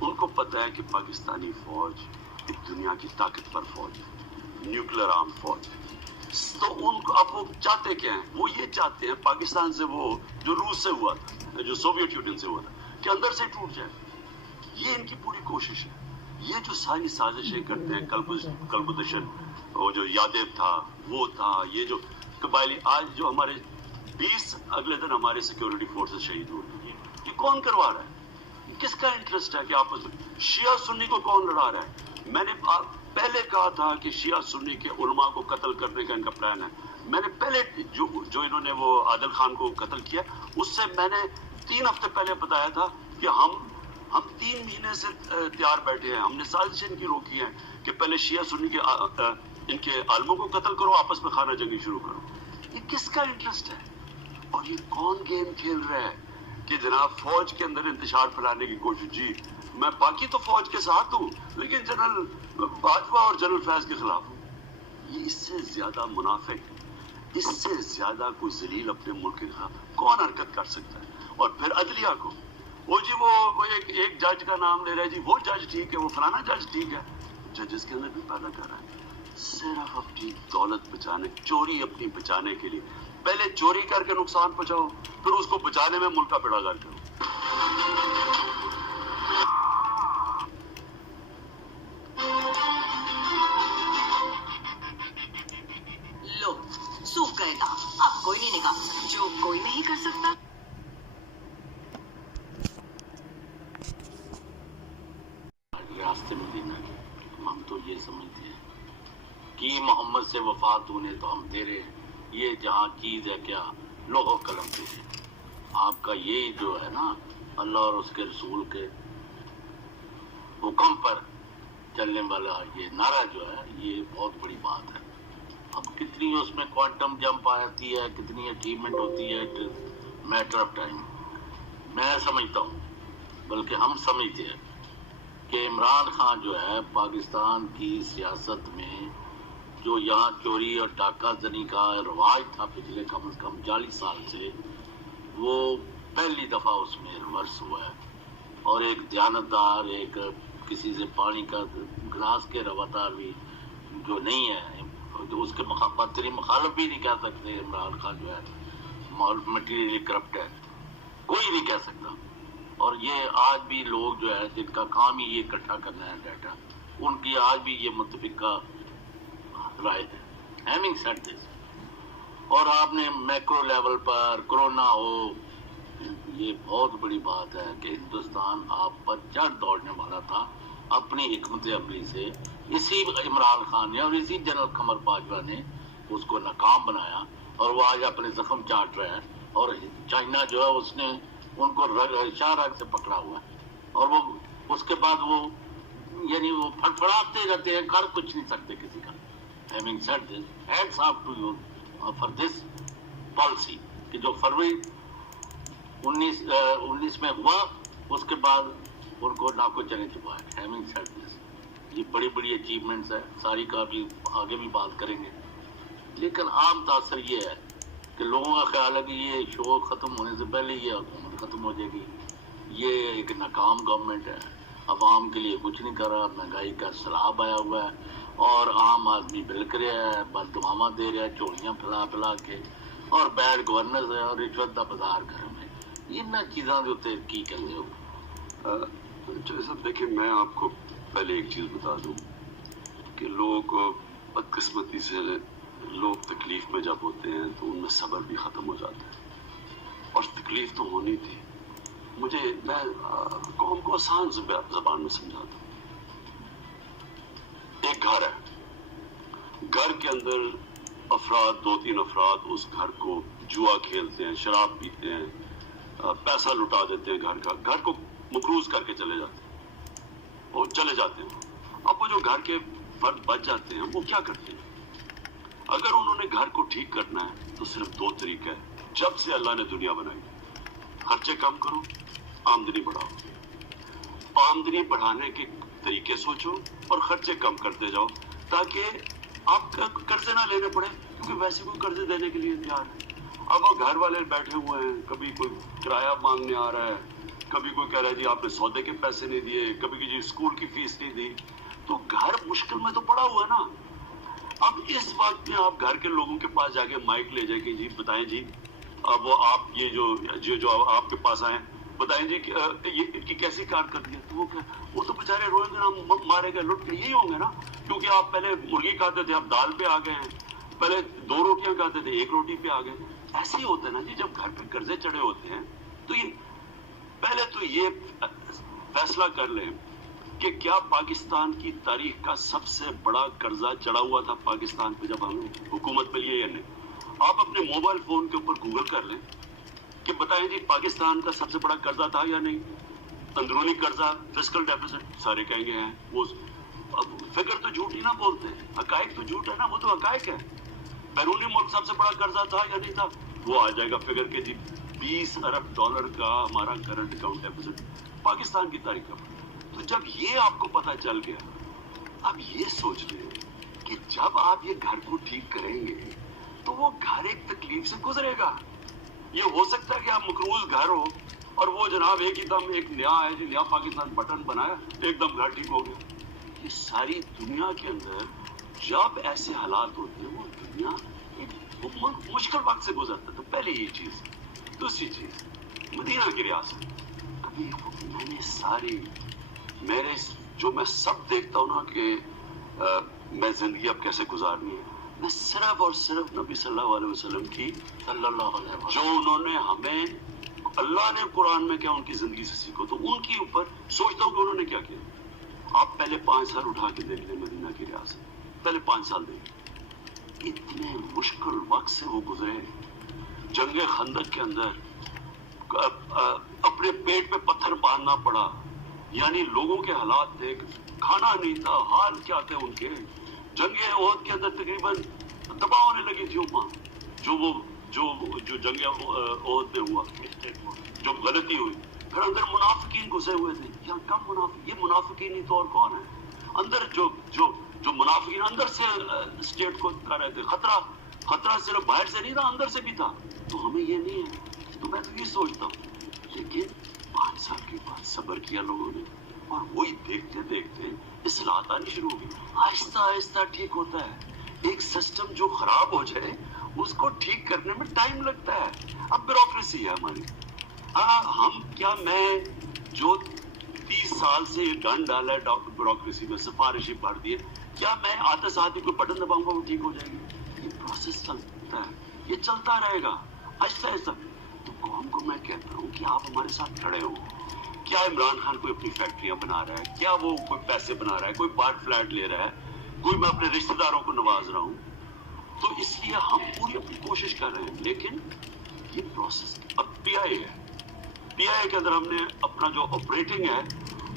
ان کو پتہ ہے کہ پاکستانی فوج ایک دنیا کی طاقتور فوج ہے، نیوکلیر آرم فوج ہے، तो उनको अब वो चाहते क्या हैं? वो ये चाहते हैं पाकिस्तान से वो जो रूस से हुआ था, जो सोवियत यूनियन से हुआ था, कि अंदर से टूट जाए। ये इनकी पूरी कोशिश है। ये जो सारी साजिशें करते हैं, कलबुदशन, वो जो यादेव था, वो था, ये जो कबायली, आज जो हमारे 20 अगले दिन हमारे सिक्योरिटी फोर्सेस शहीद हुए, ये कौन करवा रहा है? किसका इंटरेस्ट है कि आपस में शिया सुन्नी को कौन लड़ा रहा है? मैंने पहले कहा था कि शिया सुन्नी के उलमा को कत्ल करने का इनका प्लान है। मैंने पहले जो इन्होंने वो आदिल खान को कत्ल किया, उससे मैंने 3 हफ्ते पहले बताया था कि हम 3 महीने से तैयार बैठे हैं। हमने साजिश इनकी रोकी है कि पहले शिया सुन्नी के इनके आलमों को कत्ल करो, आपस में खाना जंगी शुरू करो। ये किसका इंटरेस्ट है? और ये कौन गेम खेल रहा है कि जनाब फौज के अंदर इंतशार फैलाने की कोशिश? जी, मैं बाकी तो फौज के साथ हूँ, लेकिन जनरल बाजवा और जनरल फैज के खिलाफ हूँ। ये इससे ज्यादा मुनाफिक, इससे ज्यादा कोई जलील अपने मुल्क के खिलाफ कौन हरकत कर सकता है? और फिर अदलिया को वो जी वो एक जज का नाम ले रहा है, जी वो जज ठीक है, वो फलाना जज ठीक है। जजेस के अंदर भी पैदा कर रहा है सिर्फ अपनी दौलत बचाने, चोरी अपनी बचाने के लिए। पहले चोरी करके नुकसान पहुंचाओ, फिर उसको बचाने में मुल्क का बेड़ागर करो। लो, सूख गए दांत, अब कोई नहीं निकाल सकता जो कोई नहीं कर सकता। रास्ते में देना, हम तो ये समझते हैं कि मोहम्मद से वफा तूने तो हम तेरे, ये जहाँ चीज है क्या लोहो कलम तेरे। आपका ये जो है ना, अल्लाह और उसके रसूल के हुक्म पर चलने वाला ये नारा जो है, ये बहुत बड़ी बात है। अब कितनी उसमें क्वांटम जंप आती है, कितनी अचीवमेंट होती है, मैटर ऑफ टाइम। मैं समझता हूँ, बल्कि हम समझते हैं कि इमरान खान जो है पाकिस्तान की सियासत में जो यहाँ चोरी और डाका जनी का रवाज था पिछले कम से कम 40 साल से, वो पहली दफा उसमें रिवर्स हुआ है। और एक दयानतदार, एक किसी से पानी का गिलास के रवादार भी जो नहीं है, जो उसके बदतरीन मुखालफ भी नहीं कह सकते इमरान खान जो है मटीरियली करप्ट है, कोई नहीं कह सकता। और ये आज भी लोग जो है जिनका काम ही ये इकट्ठा करना है डाटा, उनकी आज भी ये मुतफिका राय है। हैविंग सेड दिस, और आपने मैक्रो लेवल पर कोरोना हो, ये बहुत बड़ी बात है कि हिंदुस्तान आप पर चढ़ दौड़ने वाला था अपनी हिकमत अमली से। इसी इमरान खान ने और इसी जनरल कमर बाजवा ने उसको नाकाम बनाया, और वो आज अपने जख्म चाट रहा है। और चाइना जो है उसने उनको शाह रग से पकड़ा हुआ है, और वो उसके बाद वो यानी वो फड़फड़ाते रहते हैं, कर कुछ नहीं सकते किसी का। Having said this, hats off to you for this policy कि जो फरवरी 19 में हुआ, उसके बाद उनको नाको चने चुका है। Having said this, ये बड़ी बड़ी अचीवमेंट्स है, सारी का भी आगे भी बात करेंगे। लेकिन आम तासर ये है कि लोगों का ख्याल है कि ये शो ख़त्म होने से पहले ये हुकूमत ख़त्म हो जाएगी, ये एक नाकाम गवर्नमेंट है, अवाम के लिए कुछ नहीं कर रहा, महंगाई का सैलाब आया हुआ है, और आम आदमी बिलक रहा है, बददुआवां दे रहा है चोलियां फैला फैला के, और बैड गवर्नेंस है, और रिश्वत का बाजार घर में। इन चीज़ों के उत्ते की कहते हो? साहब देखिए, मैं आपको पहले एक चीज़ बता दूं कि लोग बदकिस्मती से लोग तकलीफ में जब होते हैं तो उनमें सब्र भी ख़त्म हो जाता है, और तकलीफ तो होनी थी। मैं कौम को आसान ज़बान में समझाता हूँ। एक घर है, घर के अंदर अफराद, 2-3 अफराद उस घर को जुआ खेलते हैं, शराब पीते हैं, पैसा लुटा देते हैं, घर को मकरूज करके चले जाते हैं और चले जाते हैं। अब वो जो घर के फर्द बच जाते हैं, वो क्या करते हैं? अगर उन्होंने घर को ठीक करना है तो सिर्फ 2 तरीका है। जब से अल्लाह ने दुनिया बनाई, खर्चे कम करो, आमदनी बढ़ाओ। आमदनी बढ़ाने के तरीके सोचो और खर्चे कम करते जाओ, ताकि आप कर्जे ना लेने पड़े, क्योंकि वैसे कोई कर्जे देने के लिए तैयार है। अब वो घर वाले बैठे हुए हैं, कभी कोई किराया मांगने आ रहा है, कभी कोई कह रहा है जी आपने सौदे के पैसे नहीं दिए, कभी जी स्कूल की फीस नहीं दी, तो घर मुश्किल में तो पड़ा हुआ है ना। اب اس وقت میں آپ گھر کے لوگوں کے پاس جا کے مائک لے جائے کہ جی بتائیں جی اب وہ آپ یہ جو آپ کے پاس آئے بتائیں جی کہ یہ ان کی کیسی کارکردگی ہے، تو وہ تو بیچارے روئیں گے نا، مارے گئے، لٹ کے، یہی ہوں گے نا، کیونکہ آپ پہلے مرغی کھاتے تھے، اب دال پہ آ گئے ہیں، پہلے 2 روٹیاں کھاتے تھے، 1 روٹی پہ آ گئے. ایسے ہی ہوتا ہے نا جی، جب گھر پہ قرضے چڑھے ہوتے ہیں تو یہ پہلے تو یہ فیصلہ کر لیں کہ کیا پاکستان کی تاریخ کا سب سے بڑا قرضہ چڑھا ہوا تھا پاکستان پہ جب ہمیں حکومت ملی ہے یا نہیں. آپ اپنے موبائل فون کے اوپر گوگل کر لیں کہ بتائیں جی پاکستان کا سب سے بڑا قرضہ تھا یا نہیں. اندرونی قرضہ، فسکل ڈیفیسٹ، سارے کہیں گے ہیں. وہ فگر تو جھوٹ ہی نہ بولتے، حقائق تو جھوٹ ہے نا، وہ تو حقائق ہے. بیرونی ملک سب سے بڑا قرضہ تھا یا نہیں تھا، وہ آ جائے گا فگر کہ جی $20 ارب کا ہمارا کرنٹ اکاؤنٹ ڈیفیسٹ پاکستان کی تاریخ کا. تو جب یہ آپ کو پتا چل گیا، اب یہ سوچ لیں کہ جب آپ یہ گھر کو ٹھیک کریں گے تو وہ گھر ایک تکلیف سے گزرے گا. یہ ہو سکتا ہے کہ آپ مقروض گھر ہو اور وہ جناب ایک ہی دم ایک نیا ہے جی، نیا پاکستان بٹن بنایا، ایک دم گھر ٹھیک ہو گیا. یہ ساری دنیا کے اندر جب ایسے حالات ہوتے ہیں وہ دنیا مشکل وقت سے گزرتا ہے. تو پہلے یہ چیز. دوسری چیز، مدینہ کی ریاست، کبھی میں نے ساری میرے جو میں سب دیکھتا ہوں نا کہ میں زندگی اب کیسے گزارنی ہے، میں صرف اور صرف نبی صلی اللہ علیہ وسلم کی صلی اللہ علیہ وسلم جو انہوں نے ہمیں اللہ نے قرآن میں کیا ان کی زندگی سے سیکھو، تو ان کے اوپر سوچتا ہوں کہ انہوں نے کیا کیا. آپ پہلے 5 سال اٹھا کے دیکھ لیں مدینہ کی ریاست، پہلے 5 سال دیکھ، اتنے مشکل وقت سے وہ گزرے. جنگ خندق کے اندر اپنے پیٹ پہ پتھر باندھنا پڑا، یعنی لوگوں کے حالات تھے، کھانا نہیں تھا، حال کیا تھے ان کے. جنگ احد کے اندر تقریباً تباہ ہونے لگی تھی امہ، جو جنگ احد میں ہوا، جو غلطی ہوئی. پھر اندر منافقین گھسے ہوئے تھے. یا کم منافق، یہ منافقین ہی تو اور کون ہے اندر، جو منافقین اندر سے اسٹیٹ کو کر رہے تھے. خطرہ صرف باہر سے نہیں تھا، اندر سے بھی تھا. تو ہمیں یہ نہیں ہے. تو میں تو یہ سوچتا ہوں، لیکن 5 سال کے بعد صبر کیا لوگوں نے، اور وہی دیکھتے دیکھتے اصلاحات آنی شروع ہو گئی. آہستہ آہستہ ٹھیک ہوتا ہے. ایک سسٹم جو خراب ہو جائے اس کو ٹھیک کرنے میں ٹائم لگتا ہے. اب بیوروکریسی ہے ہماری. ہم کیا، میں جو 30 سال سے یہ گن ڈالا ہے بیوروکریسی میں، سفارشی بھر دی ہے، کیا میں آتے ساتھ ہی کوئی بٹن دباؤں گا وہ ٹھیک ہو جائے گی؟ یہ پروسیس چلتا ہے، یہ چلتا رہے گا آہستہ آہستہ. تو قوم کو میں کہتا ہوں کہ آپ ہمارے ساتھ کھڑے ہو. کیا عمران خان کوئی اپنی فیکٹریاں بنا رہا ہے، کیا وہ کوئی پیسے بنا رہا ہے، کوئی بار فلیٹ لے رہا ہے، کوئی میں اپنے رشتہ داروں کو نواز رہا ہوں. تو اس لیے ہم پوری اپنی کوشش کر رہے ہیں. لیکن یہ پروسیس اب پی آئی ہے، پی آئی کے اندر ہم نے اپنا جو آپریٹنگ ہے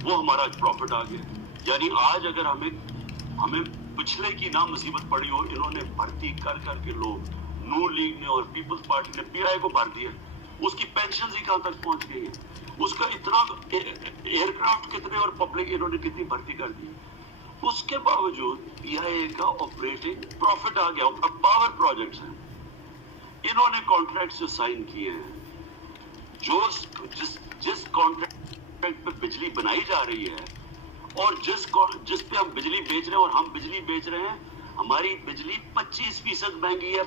وہ ہمارا پروفٹ آ گیا. یعنی آج اگر ہمیں پچھلے کی نہ مصیبت پڑی ہو، انہوں نے بھرتی کر کے لوگ، نون لیگ نے اور پیپلز پارٹی نے پی آئی کو بھر دیا. اس کی پینشن ہی کہاں تک پہنچ گئی ہے، اس کا اتنا ایئر کرافٹ کتنے اور پبلک انہوں نے کتنی بھرتی کر دی. اس کے باوجود پی آئی اے کا آپریٹنگ پروفٹ آ گیا. اب پاور پروجیکٹس ہیں، انہوں نے کانٹریکٹ جو سائن کیے ہیں، جس کانٹریکٹ پہ بجلی بنائی جا رہی ہے اور جس پہ ہم بجلی بیچ رہے ہیں، اور ہم بجلی بیچ رہے ہیں، ہماری بجلی 25% مہنگی ہے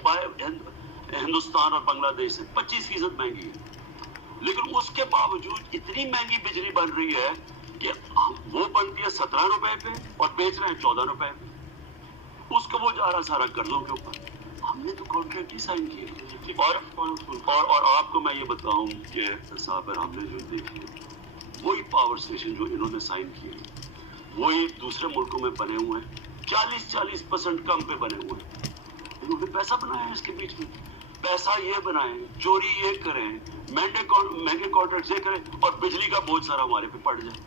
ہندوستان اور بنگلہ دیش سے، 25% مہنگی ہے. لیکن اس کے باوجود اتنی مہنگی بجلی بن رہی ہے کہ وہ بنتی ہے 17 روپے پہ اور بیچ رہے ہیں 14 روپے پہ. اس کا وہ جا رہا سارا قرضوں کے اوپر. ہم نے تو کانٹریکٹ ہی سائن کیے. اور آپ کو میں یہ بتاؤں کہ صابر، ہم نے جو دیکھے وہی پاور اسٹیشن جو انہوں نے سائن کیے وہی دوسرے ملکوں میں بنے ہوئے ہیں، 40% کم پہ بنے ہوئے ہیں. انہوں نے پیسہ بنایا ہے اس کے بیچ میں. پیسہ یہ بنائیں، چوری یہ کریں، مہنگے کانٹریکٹ یہ کریں، اور بجلی کا بہت سارا ہمارے پہ پڑ جائے.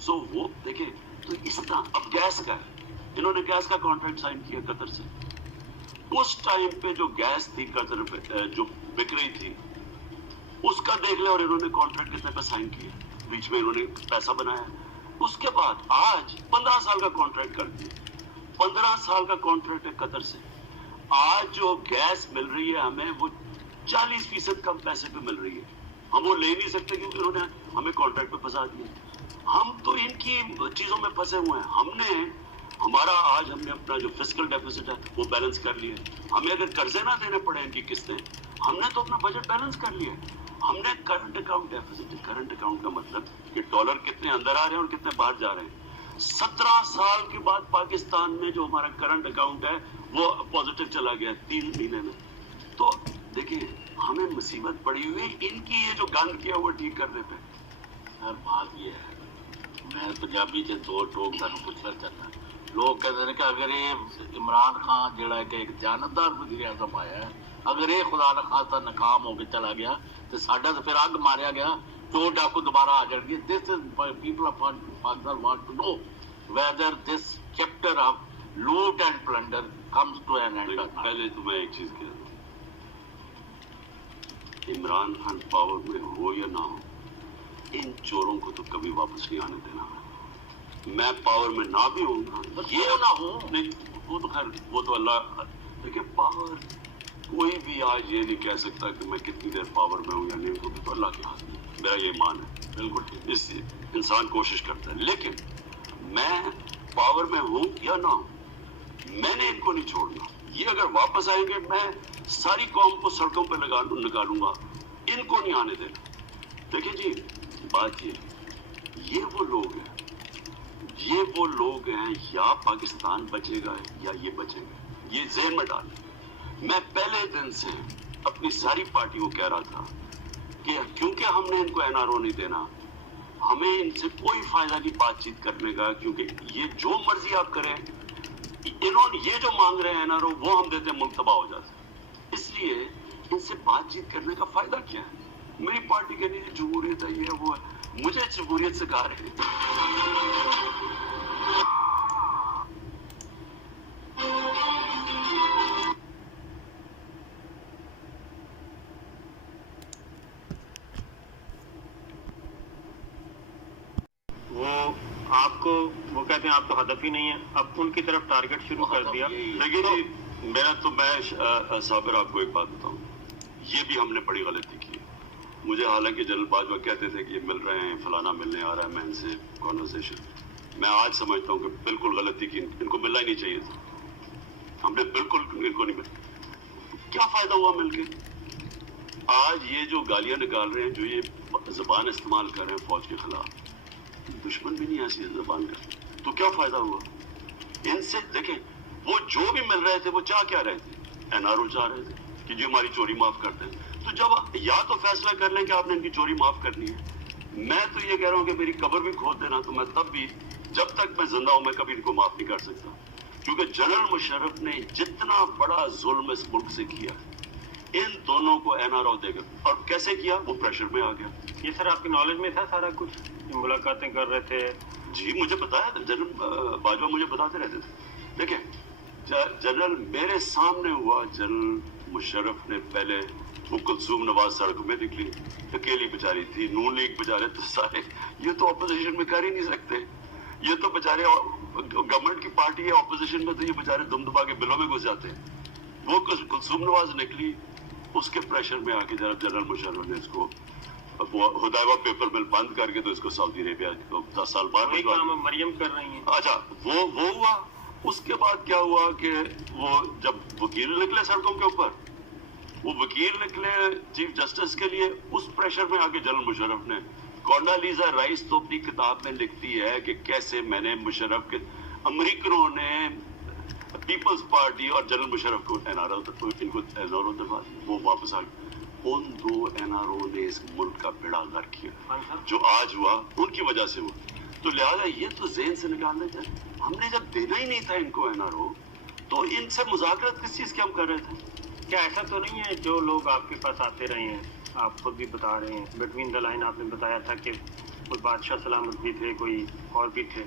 سو وہ دیکھیں تو اس طرح. اب گیس کا ہے، انہوں نے گیس کا کانٹریکٹ سائن کیا قطر سے. اس ٹائم پہ جو گیس تھی قطر پہ جو بک رہی تھی، اس کا دیکھ لیں، اور انہوں نے کانٹریکٹ کتنے پہ سائن کیا، بیچ میں انہوں نے پیسہ بنایا. اس کے بعد آج 15 سال کا کانٹریکٹ کر دیا. 15 سال کا کانٹریکٹ ہے قطر سے. آج جو گیس مل رہی ہے ہمیں، وہ 40% کم پیسے پہ مل رہی ہے. ہم وہ لے نہیں سکتے کیونکہ انہوں نے ہمیں کانٹریکٹ پہ پھنسا دیا. ہم تو ان کی چیزوں میں پھنسے ہوئے ہیں. ہم نے हमारा आज हमने अपना जो फिस्कल डेफिसिट है वो बैलेंस कर लिया है। हमें अगर कर्जे ना देने पड़े इनकी किस्तें, हमने तो अपना बजट बैलेंस कर लिया है। हमने current account deficit, current account का मतलब कि डॉलर कितने अंदर आ रहे हैं और कितने बाहर जा रहे हैं। 17 साल के बाद पाकिस्तान में जो हमारा करंट अकाउंट है वो पॉजिटिव चला गया 3 महीने में। तो देखिए हमें मुसीबत पड़ी हुई इनकी ये जो गंद किया वो ठीक करने पे। सर बात ये है, मैं पंजाबी च दो टोक तुहानू पुछना चाहना। लोग कहते हैं कि अगर ये इमरान खान जिहड़ा कि एक जानबदार वज़ीर आज़म आया है, अगर ये खुदा न खास्ता नाकाम होकर चला गया तो साडा तो फिर अग मारिया गया, चोर डाकू दोबारा आ जाएंगे। This is people of Pakistan want to know whether this chapter of loot and plunder comes to an end. पहले तो मैं एक चीज कह दूं, इमरान खान पावर में हो या ना हो, इन चोरों को तो कभी वापस नहीं आने देना। मैं पावर में ना भी हूँ ये ना हो नहीं, वो तो खैर वो तो अल्लाह। देखिए पावर कोई भी आज ये नहीं कह सकता कि मैं कितनी देर पावर में हूँ या नहीं हूँ, तो अल्लाह के हाथ में, मेरा ये ईमान है। बिल्कुल इस इंसान कोशिश करता है, लेकिन मैं पावर में हूँ या ना हूँ, मैंने इनको नहीं छोड़ना। ये अगर वापस आएंगे मैं सारी कौम को सड़कों पर निकालूंगा, इनको नहीं आने देना। देखिए जी बात ये वो लोग हैं, ये वो लोग हैं, या पाकिस्तान बचेगा या ये बचेगा, ये ज़हन में डालें। मैं पहले दिन से अपनी सारी पार्टी को कह रहा था कि क्योंकि हमने इनको एनआरओ नहीं देना, हमें इनसे कोई फायदा नहीं बातचीत करने का, क्योंकि ये जो मर्जी आप करें, इन्होंने ये जो मांग रहे हैं एनआरओ वो हम देते हैं, मुल्क तबाह हो जाता है। इसलिए इनसे बातचीत करने का फायदा क्या है? मेरी पार्टी के लिए जमहूरियत है, ये वो है, मुझे जमहूरियत से कहा रहे। वो कहते हैं आप तो हदफ ही नहीं है, अब उनकी तरफ टारगेट शुरू कर दिया। देखिए जी मेरा तो मैं साबिर आपको एक बात बताऊं, ये भी हमने बड़ी गलती की। मुझे हालांकि जनरल बाजवा कहते थे कि ये मिल रहे हैं, फलाना मिलने आ रहा है, मैं इनसे कॉन्वर्सेशन, मैं आज समझता हूँ कि बिल्कुल गलती की, इनको मिलना ही नहीं चाहिए था। हमने बिल्कुल इनको नहीं मिला। क्या फायदा हुआ मिलके? आज ये जो गालियां निकाल रहे हैं, जो ये जबान इस्तेमाल कर रहे हैं फौज के खिलाफ, दुश्मन भी नहीं ऐसी जबान का, तो क्या फायदा हुआ इनसे? देखें वो जो भी मिल रहे थे वो चाह क्या रहे थे? एनआरओ चाह रहे थे कि जो हमारी चोरी माफ कर दें। तो जब या तो फैसला कर लें कि आपने इनकी चोरी माफ करनी है, मैं तो ये कह रहा हूँ कि मेरी कब्र भी खोद देना, तो मैं तब भी, जब तक मैं जिंदा हूँ, मैं कभी इनको माफ नहीं कर सकता। क्योंकि जनरल मुशर्रफ ने जितना बड़ा जुल्म इस मुल्क से किया, इन दोनों को एनआरओ देकर, और कैसे किया? वो प्रेशर में आ गया। ये सर आपकी नॉलेज में था सारा कुछ, मुलाकातें कर रहे थे? जी मुझे बताया था, जनरल बाजवा मुझे बताते रहते थे। देखिए जनरल मेरे सामने हुआ, जनरल मुशर्रफ ने पहले वो कुलसूम नवाज सड़क में निकली, अकेली बेचारी थी, नून लीग बेचारे तो सारे, ये तो ऑपोजिशन में कर ही नहीं सकते, ये तो बेचारे गवर्नमेंट की पार्टी है, ऑपोजिशन में तो ये बेचारे दुम दुबा के बिलों में घुस जाते हैं। वो कुलसूम नवाज निकली, उसके प्रेशर में आके जनरल मुशर्रफ ने इसको हुदैबा पेपर मिल बंद करके तो इसको सऊदी अरेबिया 10 साल बाद मरियम कर रही है। अच्छा वो हुआ। उसके बाद क्या हुआ कि वो जब वकील निकले सड़कों के ऊपर, वो वकील निकले चीफ जस्टिस के लिए, उस प्रेशर में आके जनरल मुशर्रफ ने, कोंडालीजा राइस तो अपनी किताब में लिखती है कि कैसे मैंने मुशर्रफ के, अमेरिकनों ने पीपल्स पार्टी और जनरल मुशर्रफ को एनआरओ दफा, वो वापस आ गए। उन दो एनआरओ ने इस मुल्क का बेड़ा गर्क किया, जो आज हुआ उनकी वजह से हुआ। तो लिहाजा ये तो ज़हन से निकालने थे, हमने जब देना ही नहीं था इनको एनआरओ, तो इनसे मुज़ाकरत किस चीज़ की हम कर रहे थे? क्या ऐसा तो नहीं है जो लोग आपके पास आते रहे हैं, आप खुद भी बता रहे हैं, बिटवीन द लाइन आपने बताया था कि कोई बादशाह सलामत भी थे, कोई और भी थे,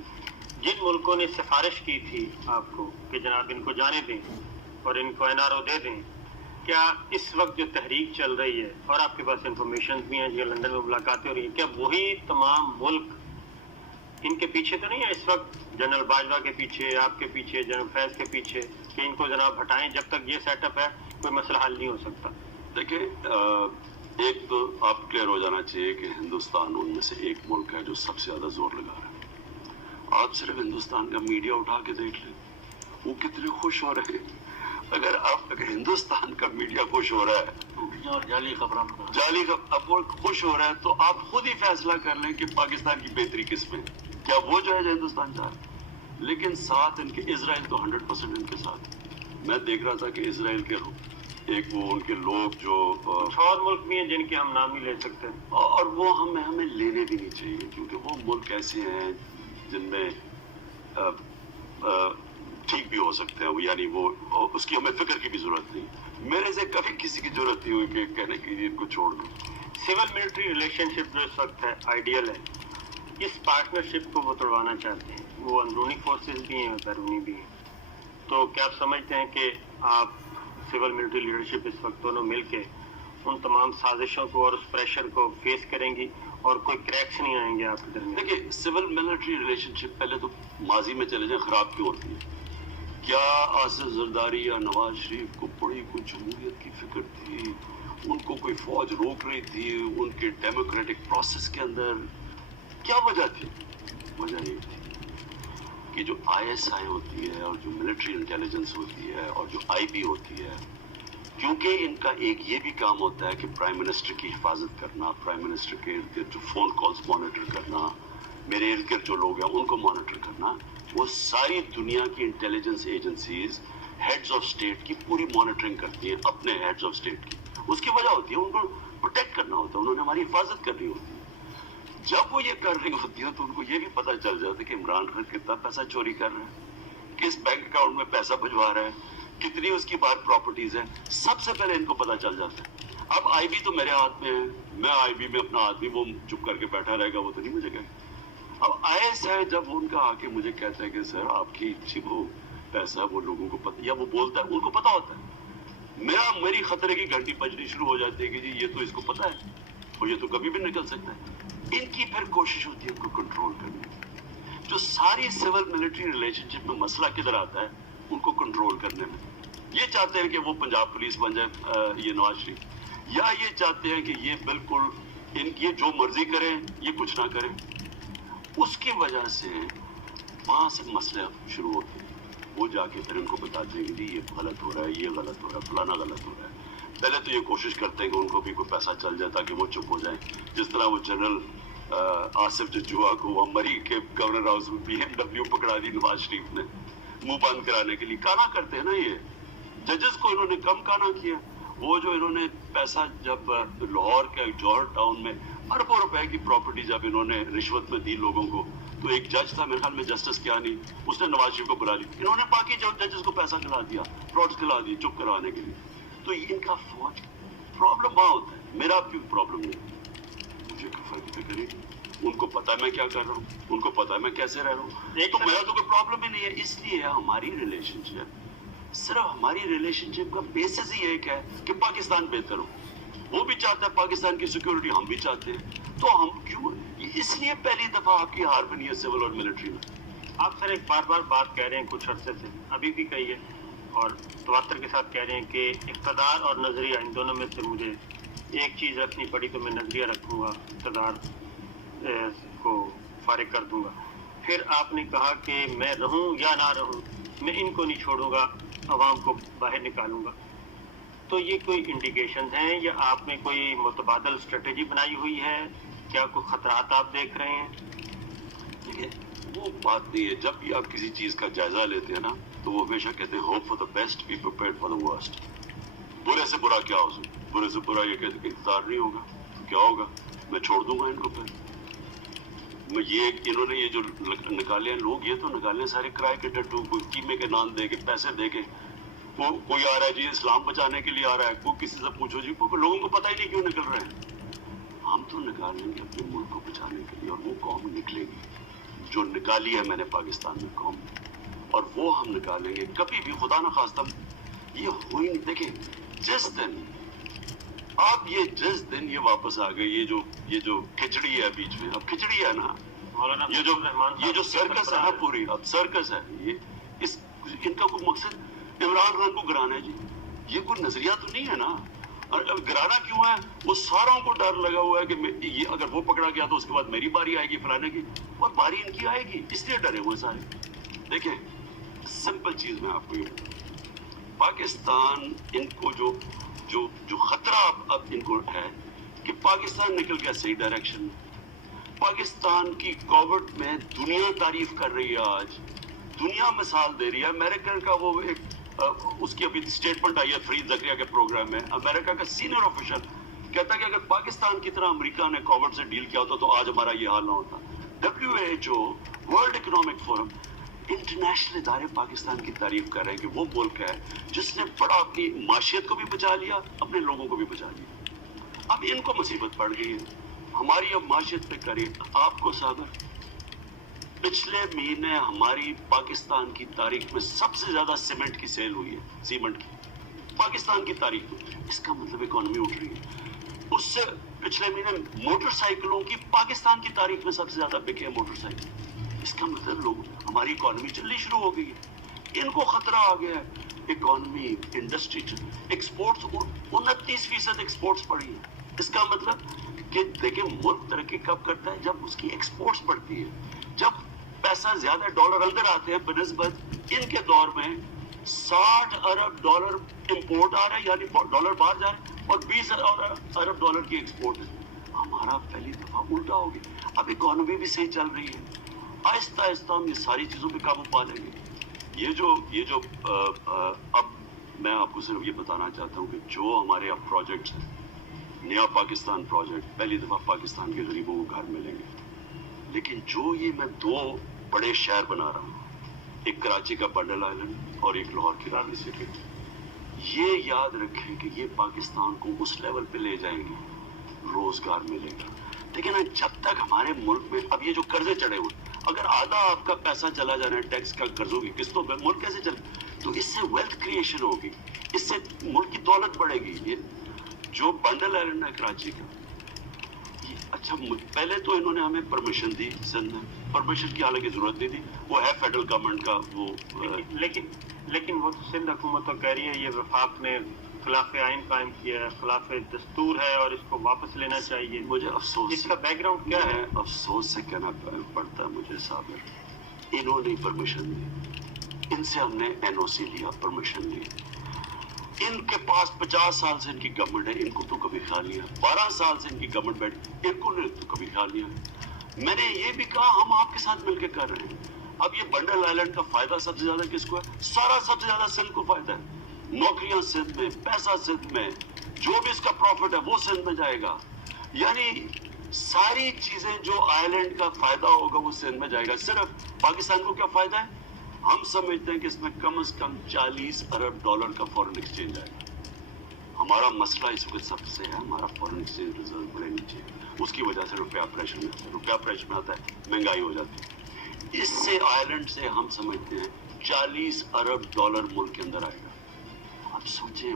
जिन मुल्कों ने सिफारिश की थी आपको कि जनाब इनको जाने दें और इनको एनआरओ दे दें, क्या इस वक्त जो तहरीक चल रही है और आपके पास इंफॉर्मेशन भी हैं, जो लंदन में मुलाकातें हो रही हैं, क्या वही तमाम मुल्क इनके पीछे तो नहीं है इस वक्त, जनरल बाजवा के पीछे, आपके पीछे, जनरल फैज के पीछे, कि इनको जनाब हटाएं, जब तक ये सेटअप है कोई मसला हल नहीं हो सकता? देखिए एक तो आप क्लियर हो जाना चाहिए कि हिंदुस्तान उनमें से एक मुल्क है जो सबसे ज्यादा जोर लगा रहा है। आप सिर्फ हिंदुस्तान का मीडिया उठा के देख लें, वो कितने खुश हो रहे हैं। अगर हिंदुस्तान का मीडिया खुश हो रहा है और जाली खबरों जाली का, अब वो खुश हो रहा है, तो आप खुद ही फैसला कर लें कि पाकिस्तान की बेहतरी किस में, क्या वो जो है जो हिंदुस्तान चाह रहा है। लेकिन साथ इनके इजराइल तो 100% इनके साथ। मैं देख रहा था कि इजराइल के एक वो उनके लोग जो और मुल्क भी हैं जिनके हम नाम ही ले सकते हैं, और वो हमें लेने भी नहीं चाहिए, क्योंकि वो मुल्क ऐसे हैं जिनमें ठीक भी हो सकते हैं, यानी वो उसकी हमें फिक्र की भी जरूरत नहीं। मेरे से कभी किसी की जरूरत नहीं हुई कि कहने की इनको छोड़ दो। सिविल मिलिट्री रिलेशनशिप जो इस वक्त है आइडियल है, इस पार्टनरशिप को वो तोड़वाना चाहते हैं। वो अंदरूनी फोर्सेस भी हैं और बैरूनी भी हैं। तो क्या आप समझते हैं कि आप सिविल मिलिट्री लीडरशिप इस वक्त दोनों मिलके उन तमाम साजिशों को और उस प्रेशर को फेस करेंगी और कोई क्रैक्स नहीं आएंगे आपके दरमियान? देखिए, सिविल मिलिट्री रिलेशनशिप पहले तो माजी में चले जाए खराब क्यों होती है? क्या आसिफ जरदारी या नवाज शरीफ को बड़ी कोई जमहूरियत की फिक्र थी? उनको कोई फौज रोक रही थी उनके डेमोक्रेटिक प्रोसेस के अंदर? क्या वजह थी? वजह ये थी कि जो ISI होती है और जो मिलिट्री इंटेलिजेंस होती है और जो IB होती है, क्योंकि इनका एक ये भी काम होता है कि प्राइम मिनिस्टर की हिफाजत करना, प्राइम मिनिस्टर के इर्द गिर्द जो फोन कॉल्स मॉनिटर करना, मेरे इर्द गिर्द जो लोग हैं उनको मॉनिटर करना, वो सारी दुनिया की intelligence agencies heads of state की पूरी मॉनिटरिंग करती हैं, अपने हेड्स ऑफ स्टेट की। उसकी वजह होती है उनको प्रोटेक्ट करना होता है, उन्होंने हमारी हिफाजत करनी होती है। जब वो ये कर रही होती है तो उनको ये भी पता चल जाता है कि इमरान खान कितना पैसा चोरी कर रहा है, किस बैंक अकाउंट में पैसा भिजवा रहा है, कितनी उसकी बाहर प्रॉपर्टीज है, सबसे पहले इनको पता चल जाता है। अब IB तो मेरे हाथ में है, मैं IB में अपना आदमी वो चुप करके बैठा रहेगा, वो तो नहीं मुझे कहेगा। अब ISI जब उनका आके मुझे कहता है कि सर आपकी वो पैसा वो लोगों को पता, या वो बोलता है उनको पता होता है, मेरी खतरे की घंटी बजनी शुरू हो जाती है कि जी ये तो इसको पता है और ये तो कभी भी निकल सकता है। इनकी फिर कोशिश होती है उनको कंट्रोल करने की। जो सारी सिविल मिलिट्री रिलेशनशिप में मसला किधर आता है, उनको कंट्रोल करने में। ये चाहते हैं कि वो पंजाब पुलिस बन जाए ये नवाज शरीफ, या ये चाहते हैं कि ये बिल्कुल ये जो मर्जी करें, ये कुछ ना करें। उसकी वजह से वहां से मसले शुरू होते हैं। वो जाके फिर इनको बताते हैं कि ये गलत हो रहा है, ये गलत हो रहा है, फलाना गलत हो रहा है। पहले तो ये कोशिश करते हैं कि उनको भी कोई पैसा चल जाए ताकि वो चुप हो जाए। जिस तरह वो जनरल आसिफ जजुआ को वो मरी के गवर्नर हाउस में BMW पकड़ा दी नवाज शरीफ ने मुंह बंद कराने के लिए। काना करते हैं ना ये जजेस को, इन्होंने कम काना किया। वो जो इन्होंने पैसा जब लाहौर के जौहर टाउन में अरबों रुपए की प्रॉपर्टी जब इन्होंने रिश्वत में दी लोगों को, तो एक जज था मेरे ख्याल में जस्टिस कियानी, उसने नवाज शरीफ को बुला ली। इन्होंने बाकी जजेस को पैसा खिला दिया, फ्रॉड्स खिला दिए चुप करवाने के लिए। तो इनका फौज प्रॉब्लम वहां होता है, मेरा भी प्रॉब्लम नहीं। मुझे फर्क फिक्र नहीं, उनको पता है मैं क्या कर रहा हूँ, उनको पता है मैं कैसे रह रहा हूँ, तो मेरा तो कोई प्रॉब्लम ही नहीं है। इसलिए हमारी रिलेशनशिप, सिर्फ हमारी रिलेशनशिप का बेसिस ही एक है कि पाकिस्तान बेहतर हो। वो भी चाहता है पाकिस्तान की सिक्योरिटी, हम भी चाहते हैं, तो हम क्यों, इसलिए पहली दफा आपकी हार बनी है सिविल और मिलिट्री में। आप सर एक बार बात कह रहे हैं कुछ अरसे से, अभी भी कही है और तवत्तर के साथ कह रहे हैं कि इक़्तिदार और नजरिया, इन दोनों में से मुझे एक चीज रखनी पड़ी तो मैं नजरिया रखूंगा, इक़्तिदार को फारिग कर दूंगा। फिर आपने कहा कि मैं रहूं या ना रहूं, मैं इनको नहीं छोड़ूंगा, अवाम को बाहर निकालूंगा। तो ये कोई इंडिकेशन हैं या आपने कोई मुतबादल स्ट्रेटेजी बनाई हुई है? क्या कोई खतरात आप देख रहे हैं? देखिए, वो बात नहीं है। जब भी आप किसी चीज का जायजा लेते हैं ना, तो वो हमेशा कहते हैं hope for the best, be prepared for the worst. बुरे से बुरा क्या हो सकता, बुरे से बुरा ये कहते इंतजार नहीं होगा तो क्या होगा, मैं छोड़ दूंगा इनको। फिर मैं ये इन्होंने ये जो निकाले हैं लोग, ये तो निकाले सारे किराए के टट्टू, कोई कीमे के नाम दे के, पैसे दे के। वो कोई आ रहा है जी इस्लाम बचाने के लिए आ रहा है, कोई किसी से पूछो जी, लोगों को पता ही नहीं क्यों निकल रहे हैं। हम तो निकालेंगे अपने मुल्क को बचाने के लिए, और वो कौम निकलेगी जो निकाली है मैंने पाकिस्तान में कौम, और वो हम निकालेंगे। कभी भी खुदा न खास्ता ये हो ही नहीं। देखिए, जिस दिन आप जिस दिन ये वापस आ गए, ये जो खिचड़ी है बीच में, अब खिचड़ी है ना, ये जो सर्कस है ना पूरी, अब सर्कस है ये। इनका कोई मकसद इमरान खान को गिराना है जी, ये कोई नजरिया तो नहीं है ना। गिराना क्यों है? वो सारों को डर लगा हुआ है कि ये अगर वो पकड़ा गया तो उसके बाद मेरी बारी आएगी फलाने की, और बारी इनकी आएगी, इसलिए डरे हुए सारे। देखिए सिंपल चीज मैं आपको ये, पाकिस्तान इनको जो जो जो खतरा अब इनको है कि पाकिस्तान निकल गया सही डायरेक्शन में। पाकिस्तान की कोविड में दुनिया तारीफ कर रही है, आज दुनिया मिसाल दे रही है। अमेरिका का वो एक उसकी अभी स्टेटमेंट आई है फरीद ज़करिया के प्रोग्राम में, अमेरिका का सीनियर ऑफिशियल कहता है कि अगर पाकिस्तान की तरह अमेरिका ने कोविड से डील किया होता तो आज हमारा ये हाल ना होता। WHO, world economic forum, international इदारे पाकिस्तान की तारीफ कर रहे हैं कि वो मुल्क है जिसने बड़ा अपनी माशियत को भी बचा लिया, अपने लोगों को भी बचा लिया। अब इनको मुसीबत पड़ गई है, हमारी अब माशियत पे करिए। आपको सागर पिछले महीने हमारी पाकिस्तान की तारीख में सबसे ज्यादा सीमेंट की सेल हुई है, सीमेंट की पाकिस्तान की तारीख में। इसका मतलब इकोनॉमी उठ रही है। उससे पिछले महीने मोटरसाइकिलों की पाकिस्तान की तारीख में सबसे ज्यादा बिके हैं मोटरसाइकिल। इसका मतलब लोग हमारी इकोनॉमी चलनी शुरू हो गई है। इनको खतरा आ गया है, इकोनॉमी इंडस्ट्री एक्सपोर्ट्स 29% एक्सपोर्ट्स बढ़ी है। इसका मतलब कि देखिए मुल्क तरक्की कब करता है? जब उसकी एक्सपोर्ट्स बढ़ती है, जब पैसा ज्यादा डॉलर अंदर आते हैं बनिस्बत इनके दौर में 60 अरब डॉलर इंपोर्ट आ रहा है, यानी डॉलर बाहर जा रहे हैं, और 20 अरब डॉलर की एक्सपोर्ट है। हमारा पहली दफा उल्टा हो गया। अब इकोनॉमी भी सही चल रही है, आहिस्ता आहिस्ता हम ये सारी चीजों पे काबू पा लेंगे। ये जो अब मैं आपको सिर्फ ये बताना चाहता हूँ कि जो हमारे अब प्रोजेक्ट्स हैं, नया पाकिस्तान प्रोजेक्ट, पहली दफा पाकिस्तान के गरीबों को घर मिलेंगे। लेकिन जो ये मैं 2 बड़े शहर बना रहा हूँ, एक कराची का बंडल आइलैंड और एक लाहौर की रावी सिटी, ये याद रखें कि ये पाकिस्तान को उस लेवल पे ले जाएंगे, रोजगार मिलेगा। लेकिन जब तक हमारे मुल्क में अब ये जो कर्जे चढ़े हुए, अगर आधा आपका पैसा चला जा रहा है टैक्स का, कर्जों की किस्तों पे, मुल्क कैसे चले? तो इससे वेल्थ क्रिएशन होगी, इससे मुल्क की दौलत बढ़ेगी। ये जो बंडल आइलैंड है कराची का, अच्छा पहले तो इन्होंने हमें परमिशन दी, सिंध में परमिशन की हालांकि जरूरत नहीं थी, वो है फेडरल गवर्नमेंट का वो, लेकिन वो तो सिंध हुकूमत तो कह रही है ये वफाक ने खिलाफ आइन कायम किया है, खिलाफ दस्तूर है और इसको वापस लेना चाहिए। मुझे अफसोस, इसका बैकग्राउंड क्या है? अफसोस से कहना पड़ता है मुझे साबिर, इन्होंने परमिशन दी, इनसे हमने NOC लिया, परमिशन ली। इनके पास 50 साल से इनकी गवर्नमेंट है, इनको तो कभी ख्याल नहीं है। 12 साल से इनकी गवर्नमेंट बैठी, इनको ने तो कभी ख्याल नहीं है। मैंने ये भी कहा हम आपके साथ मिलकर कर रहे हैं। अब ये बंडल आइलैंड का फायदा सबसे ज्यादा किसको है? सारा सबसे ज्यादा सिंध को फायदा है। नौकरियां सिंध में, पैसा सिंध में, जो भी इसका प्रॉफिट है वो सिंध में जाएगा। यानी सारी चीजें जो आइलैंड का फायदा होगा वो सिंध में जाएगा। सिर्फ पाकिस्तान को क्या फायदा है? हम समझते हैं कि इसमें कम से कम 40 अरब डॉलर का फॉरेन एक्सचेंज आएगा। हमारा मसला इस वक्त सबसे है, हमारा फॉरेन एक्सचेंज रिजर्व बड़े नीचे है। उसकी वजह से रुपया प्रेशर में आता है, रुपया प्रेशर में आता है, महंगाई हो जाती है। इससे आइलैंड से हम समझते हैं 40 अरब डॉलर मुल्क के अंदर आएगा। अब सोचे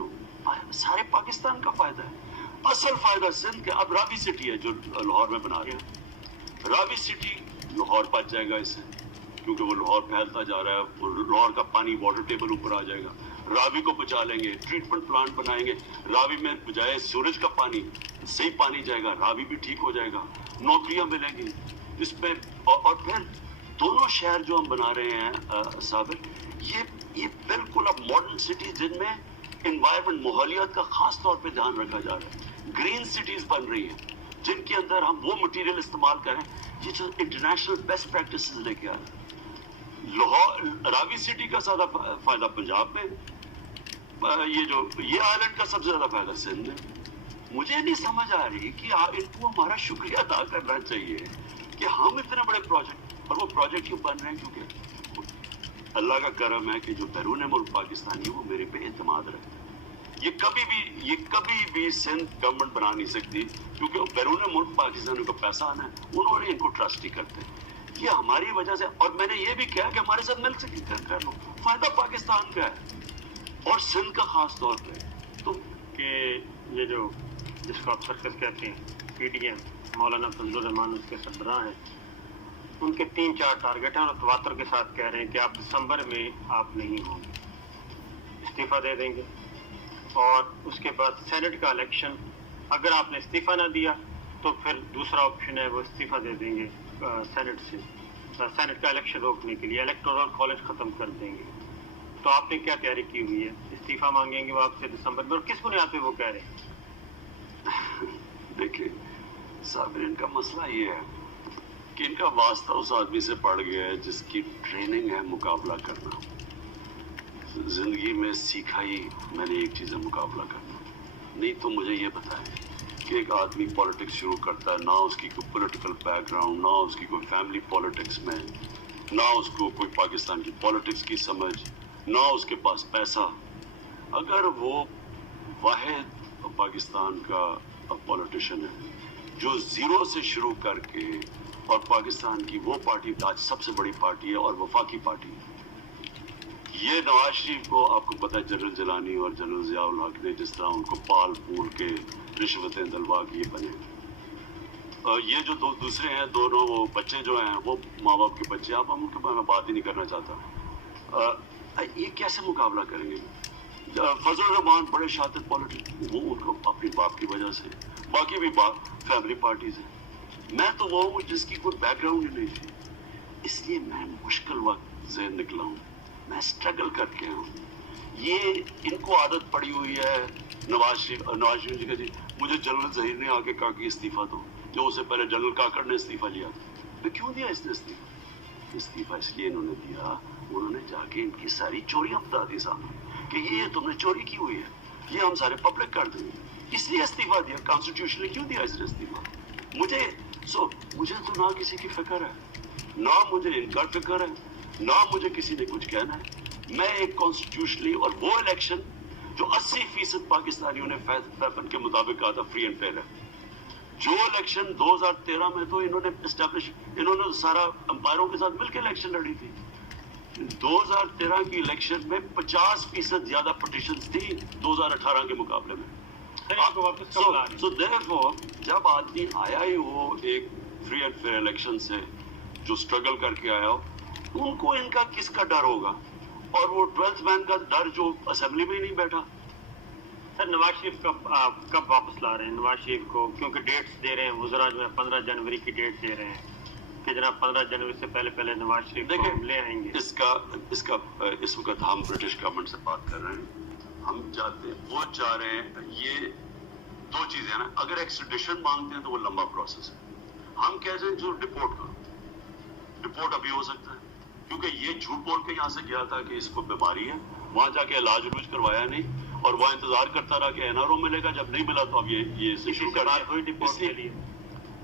सारे पाकिस्तान का फायदा है, असल फायदा सिंध का। अब रावी सिटी है जो लाहौर में बना रहे हैं, रावी सिटी लाहौर बच जाएगा इससे, क्योंकि वो लाहौर फैलता जा रहा है, लाहौर का पानी वाटर टेबल ऊपर आ जाएगा। रावी को बचा लेंगे, ट्रीटमेंट प्लांट बनाएंगे, रावी में बजाय सूरज का पानी सही पानी जाएगा, रावी भी ठीक हो जाएगा, नौकरियां मिलेंगी इस पे। और फिर दोनों शहर जो हम बना रहे हैं साबिर, ये बिल्कुल अब मॉडर्न सिटी जिनमें एनवायरमेंट, माहौलियात का खास तौर पे ध्यान रखा जा रहा है। ग्रीन सिटीज बन रही है जिनके अंदर हम वो मटेरियल इस्तेमाल करें ये जो इंटरनेशनल बेस्ट प्रैक्टिसेस लेके आ रहे हैं। लाहौर रावी सिटी का ज्यादा फायदा पंजाब में, ये आइलैंड का सबसे ज्यादा फायदा सिंध में। मुझे नहीं समझ आ रही कि इनको हमारा शुक्रिया अदा करना चाहिए कि हम इतने बड़े प्रोजेक्ट, और वो प्रोजेक्ट क्यों बन रहे हैं? क्योंकि अल्लाह का करम है कि जो बैरून मुल्क पाकिस्तानी वो मेरे पे एतमाद रखते हैं। ये कभी भी सिंध गवर्नमेंट बना नहीं सकती, क्योंकि बैरून मुल्क पाकिस्तानी को पैसा आना है, उन्होंने इनको ट्रस्ट ही करते हैं। ये हमारी वजह से, और मैंने ये भी कहा कि हमारे साथ मिल सके कर लो, फायदा पाकिस्तान का है और सिंध का खास तौर पे। तो कि ये जो जिसको आप सर्कस कहते हैं, PDM, मौलाना फजलुर रहमान उसके सरबराह हैं, उनके 3-4 टारगेट हैं और तवातर के साथ कह रहे हैं कि आप दिसंबर में आप नहीं होंगे, इस्तीफा दे देंगे, اور اس کے بعد سینٹ کا الیکشن. اگر آپ نے استعفیٰ نہ دیا تو پھر دوسرا آپشن ہے وہ استعفیٰ دے دیں گے سینٹ سے, سینٹ کا الیکشن روکنے کے لیے الیکٹورل کالج ختم کر دیں گے. تو آپ نے کیا تیاری کی ہوئی ہے؟ استعفیٰ مانگیں گے وہ آپ سے دسمبر میں, اور کس بنیاد پہ وہ کہہ رہے ہیں؟ دیکھیں صاحب, ان کا مسئلہ یہ ہے کہ ان کا واسطہ اس آدمی سے پڑ گیا ہے جس کی ٹریننگ ہے مقابلہ کرنا. زندگی میں سیکھا ہی میں نے ایک چیز ہے, مقابلہ کرنا. نہیں تو مجھے یہ بتائیں کہ ایک آدمی پولیٹکس شروع کرتا ہے, نہ اس کی کوئی پولیٹیکل بیک گراؤنڈ, نہ اس کی کوئی فیملی پولیٹکس میں, نہ اس کو کوئی پاکستان کی پولیٹکس کی سمجھ, نہ اس کے پاس پیسہ. اگر وہ واحد پاکستان کا پولیٹیشین ہے جو زیرو سے شروع کر کے, اور پاکستان کی وہ پارٹی آج سب سے بڑی پارٹی ہے اور وفاقی پارٹی ہے. یہ نواز شریف کو آپ کو پتہ ہے جنرل جیلانی اور جنرل ضیاء الحق نے جس طرح ان کو پال پول کے رشوتیں دلوا کے یہ بنے. یہ جو دوسرے ہیں دونوں وہ بچے جو ہیں وہ ماں باپ کے بچے, آپ ان کے بارے میں بات ہی نہیں کرنا چاہتا. یہ کیسے مقابلہ کریں گے؟ فضل الرحمان بڑے شاطر پولیٹک, وہ ان کو اپنی باپ کی وجہ سے, باقی بھی فیملی پارٹیز ہیں. میں تو وہ ہوں جس کی کوئی بیک گراؤنڈ ہی نہیں تھی, اس لیے میں مشکل وقت سے نکلا ہوں, میں اسٹرگل کر کے ہوں. یہ ان کو عادت پڑی ہوئی ہے نواز شریف جی کا, جی مجھے جنرل ظہیر نے آگے کہا کہ استعفیٰ دو, جو اسے پہلے جنرل کاکڑ نے استعفیٰ لیا. تو کیوں دیا اس نے استعفیٰ اس لیے انہوں نے دیا, انہوں نے جا کے ان کی ساری چوریاں بتا دی سامنے کہ یہ تم نے چوری کی ہوئی ہے, یہ ہم سارے پبلک کر دیں گے, اس لیے استعفیٰ دیا. کانسٹیٹیوشنلی کیوں دیا اس نے استعفیٰ؟ مجھے تو نہ کسی کی فکر ہے, نہ مجھے ان کا فکر ہے, نہ مجھے کسی نے کچھ کہنا ہے. میں ایک کانسٹیٹیوشنلی, اور وہ الیکشن جو 80% پاکستانیوں نے فیفن کے مطابق کہا تھا فری اینڈ فیئر ہے, جو الیکشن 2013 میں تو انہوں نے سارا امپائروں کے ساتھ مل کے الیکشن لڑی تھی. 2013 کی الیکشن میں 50% زیادہ پٹیشنز تھی 2018 کے مقابلے میں. So therefore, جب آدمی آیا ہی ہو ایک فری اینڈ فیئر الیکشن سے, جو اسٹرگل کر کے آیا ہو, ان کو ان کا کس کا ڈر ہوگا؟ اور وہ 12th مین کا ڈر جو اسمبلی میں ہی نہیں بیٹھا. سر نواز شریف کب واپس لا رہے ہیں نواز شریف کو؟ کیونکہ ڈیٹس دے رہے ہیں وزراء جو ہے 15 جنوری کی ڈیٹ دے رہے ہیں کہ جناب 15 جنوری سے پہلے نواز شریف کو لے آئیں گے. اس وقت ہم برٹش گورنمنٹ سے بات کر رہے ہیں, ہم چاہتے ہیں, وہ چاہ رہے ہیں, یہ دو چیزیں ہیں نا. اگر ایکسٹریڈیشن مانگتے ہیں تو وہ لمبا پروسیس ہے. ہم کہہ رہے ہیں جو ڈپورٹ کرو, ڈپورٹ ابھی ہو سکتا ہے کیونکہ یہ جھوٹ بول کے یہاں سے گیا تھا کہ اس کو بیماری ہے, وہاں جا کے علاج کروایا نہیں, اور وہ انتظار کرتا رہا کہ NRO ملے گا, جب نہیں ملا تو اب یہ شروع کر دیا.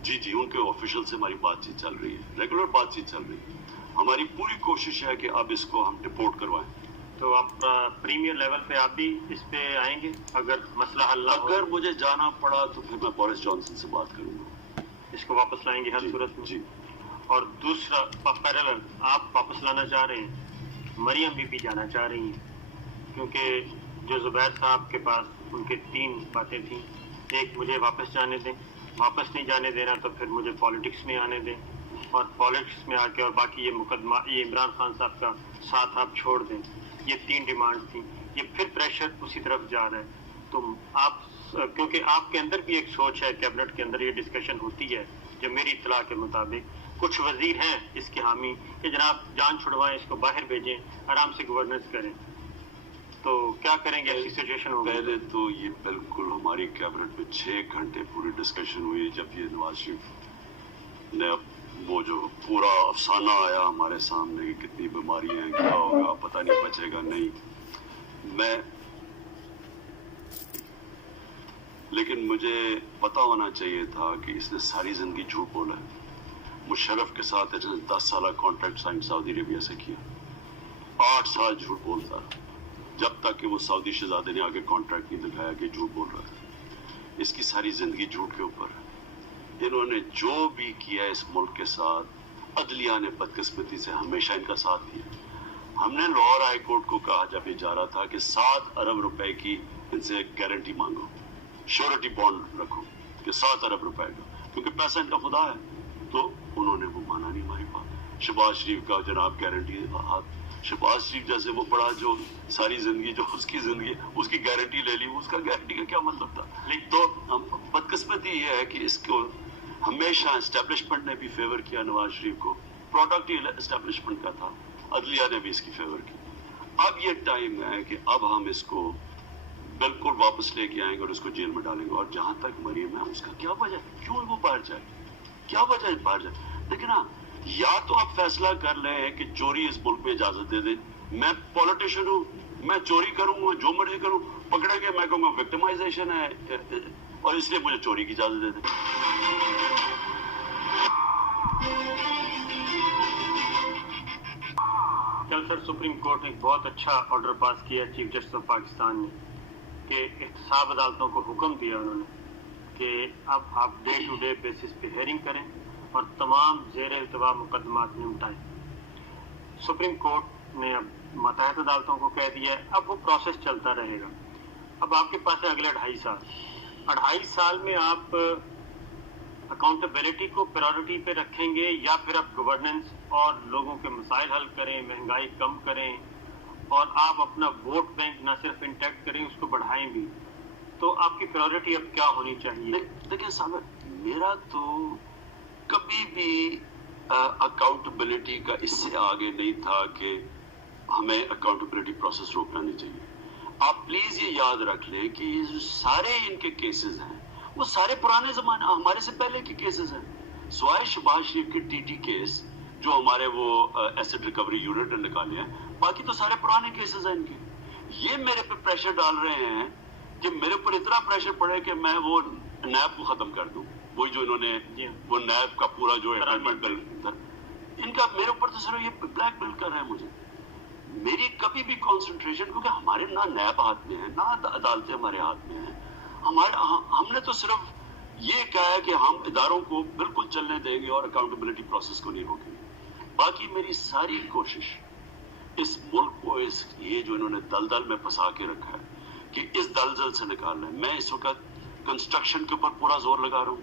جی ان کے آفیشل سے ہماری بات چیت چل رہی ہے, ریگولر بات چیت چل رہی ہے. ہماری پوری کوشش ہے کہ اب اس کو ہم ڈپورٹ کروائیں. تو آپ پریمیئر لیول پہ آپ بھی اس پہ آئیں گے اگر مسئلہ حل نہ ہو؟ اگر مجھے جانا پڑا تو پھر میں بورس جانسن سے بات کروں گا, اس کو واپس لائیں گے ہر صورت میں. جی. اور دوسرا پیرالل آپ واپس لانا چاہ رہے ہیں, مریم بی جانا چاہ رہی ہیں, کیونکہ جو زبیر صاحب کے پاس ان کے 3 باتیں تھیں. ایک, مجھے واپس جانے دیں, واپس نہیں جانے دینا تو پھر مجھے پالیٹکس میں آنے دیں, اور پالیٹکس میں آ کے اور باقی یہ مقدمہ یہ عمران خان صاحب کا ساتھ آپ چھوڑ دیں. یہ 3 ڈیمانڈ تھیں. یہ پھر پریشر اسی طرف جا رہا ہے. تو آپ, کیونکہ آپ کے اندر بھی ایک سوچ ہے, کیبنٹ کے اندر یہ ڈسکشن ہوتی ہے, جو میری اطلاع کے مطابق کچھ وزیر ہیں اس کے حامی کہ جناب جان چھڑوائیں, اس کو باہر بھیجیں, آرام سے گورننس کریں. تو کیا کریں گے ایسی سچویشن ہوگی؟ پہلے تو یہ بالکل ہماری کیبنٹ میں 6 گھنٹے پوری ڈسکشن ہوئی, جب یہ نواز شریف نے وہ جو پورا افسانہ آیا ہمارے سامنے کہ کتنی بیماریاں ہیں, کیا ہوگا, پتہ نہیں بچے گا نہیں. لیکن مجھے پتا ہونا چاہیے تھا کہ اس نے ساری زندگی جھوٹ بولا ہے. مشرف کے ساتھ 10 سالہ کانٹریکٹ سائن سعودی عربیہ سے کیا, 8 سال جھوٹ بولتا رہا, جب تک کہ وہ سعودی شہزادے نے آگے کانٹریکٹ نہیں دکھایا کہ جھوٹ بول رہا ہے. اس کی ساری زندگی جھوٹ کے اوپر ہے. انہوں نے جو بھی کیا اس ملک کے ساتھ, عدلیہ نے بدقسمتی سے ہمیشہ ان کا ساتھ دیا. ہم نے لاہور ہائی کورٹ کو کہا جب یہ جا رہا تھا کہ 7 ارب روپے کی ان سے گارنٹی مانگو, شیورٹی بانڈ رکھو کہ 7 ارب روپے کا, کیونکہ پیسہ ان کا خدا ہے. تو انہوں نے وہ مانا نہیں ہماری بات. شہباز شریف کا جناب گارنٹی ہاتھ शहबाज शरीफ जैसे वो बड़ा जो सारी जिंदगी जो उसकी जिंदगी उसकी गारंटी ले ली, उसका गारंटी का क्या मतलब था? लेकिन तो बदकिस्मती ये है कि इसको हमेशा एस्टेब्लिशमेंट ने भी फेवर किया नवाज शरीफ को, प्रोडक्ट ही एस्टेब्लिशमेंट का था, अदलिया ने भी इसकी फेवर की। अब ये टाइम है कि अब हम इसको बिल्कुल वापस लेके आएंगे और उसको जेल में डालेंगे। और जहां तक मरीम है उसका क्या वजह, क्यों वो बाहर जाए, क्या वजह है बाहर जाए? लेकिन हाँ, या तो आप फैसला कर लें कि चोरी इस मुल्क में इजाजत दे दें। मैं पॉलिटिशियन हूँ, मैं चोरी करूंगा जो मर्जी करूं, पकड़ेंगे मैं कहूंगा विक्टिमाइजेशन है और इसलिए मुझे चोरी की इजाजत दे दें। कल सर सुप्रीम कोर्ट ने एक बहुत अच्छा ऑर्डर पास किया चीफ जस्टिस ऑफ पाकिस्तान ने कि एहतसाब अदालतों को हुक्म दिया उन्होंने कि अब आप डे टू डे बेसिस पे हेयरिंग करें और तमाम ज़ेर इल्तवा मुकदमात निपटाएं। सुप्रीम कोर्ट ने अब मातहत अदालतों को कह दिया है, अब वो प्रोसेस चलता रहेगा। अब आपके पास है अगले 2.5 साल में आप अकाउंटेबिलिटी को प्रायोरिटी पे रखेंगे या फिर आप गवर्नेंस और लोगों के मसाइल हल करें, महंगाई कम करें और आप अपना वोट बैंक ना सिर्फ इंटैक्ट करें उसको बढ़ाएं भी, तो आपकी प्रायोरिटी अब क्या होनी चाहिए? देखिए साहब, मेरा तो कभी भी अकाउंटेबिलिटी का इससे आगे नहीं था कि हमें अकाउंटेबिलिटी प्रोसेस रोकना नहीं चाहिए। आप प्लीज ये याद रख लें कि ये जो सारे इनके केसेस हैं वो सारे पुराने जमाने हमारे से पहले के केसेस हैं। स्वाय शहबाज शरीफ के टीटी केस जो हमारे वो एसेट रिकवरी यूनिट ने निकाले हैं, बाकी तो सारे पुराने केसेस हैं इनके। ये मेरे पे प्रेशर डाल रहे हैं कि मेरे ऊपर इतना प्रेशर पड़े कि मैं वो नैब को खत्म कर दूं, वही जो इन्होंने वो नैब का पूरा जो एमेंडमेंट बिल था इनका, मेरे ऊपर तो सिर्फ ये ब्लैकमेल कर रहे हैं मुझे। मेरी कभी भी कंसंट्रेशन, क्योंकि हमारे ना नैब हाथ में है ना अदालतें हमारे हाथ में है, हमने तो सिर्फ ये कहा है कि हम इदारों को बिल्कुल चलने देंगे और अकाउंटेबिलिटी प्रोसेस को नहीं रोकेंगे। बाकी मेरी सारी कोशिश इस मुल्क को इस ये जो इन्होंने दलदल में फंसा के रखा है कि इस दलदल से निकालना है। मैं इस वक्त कंस्ट्रक्शन के ऊपर पूरा जोर लगा रहा हूँ।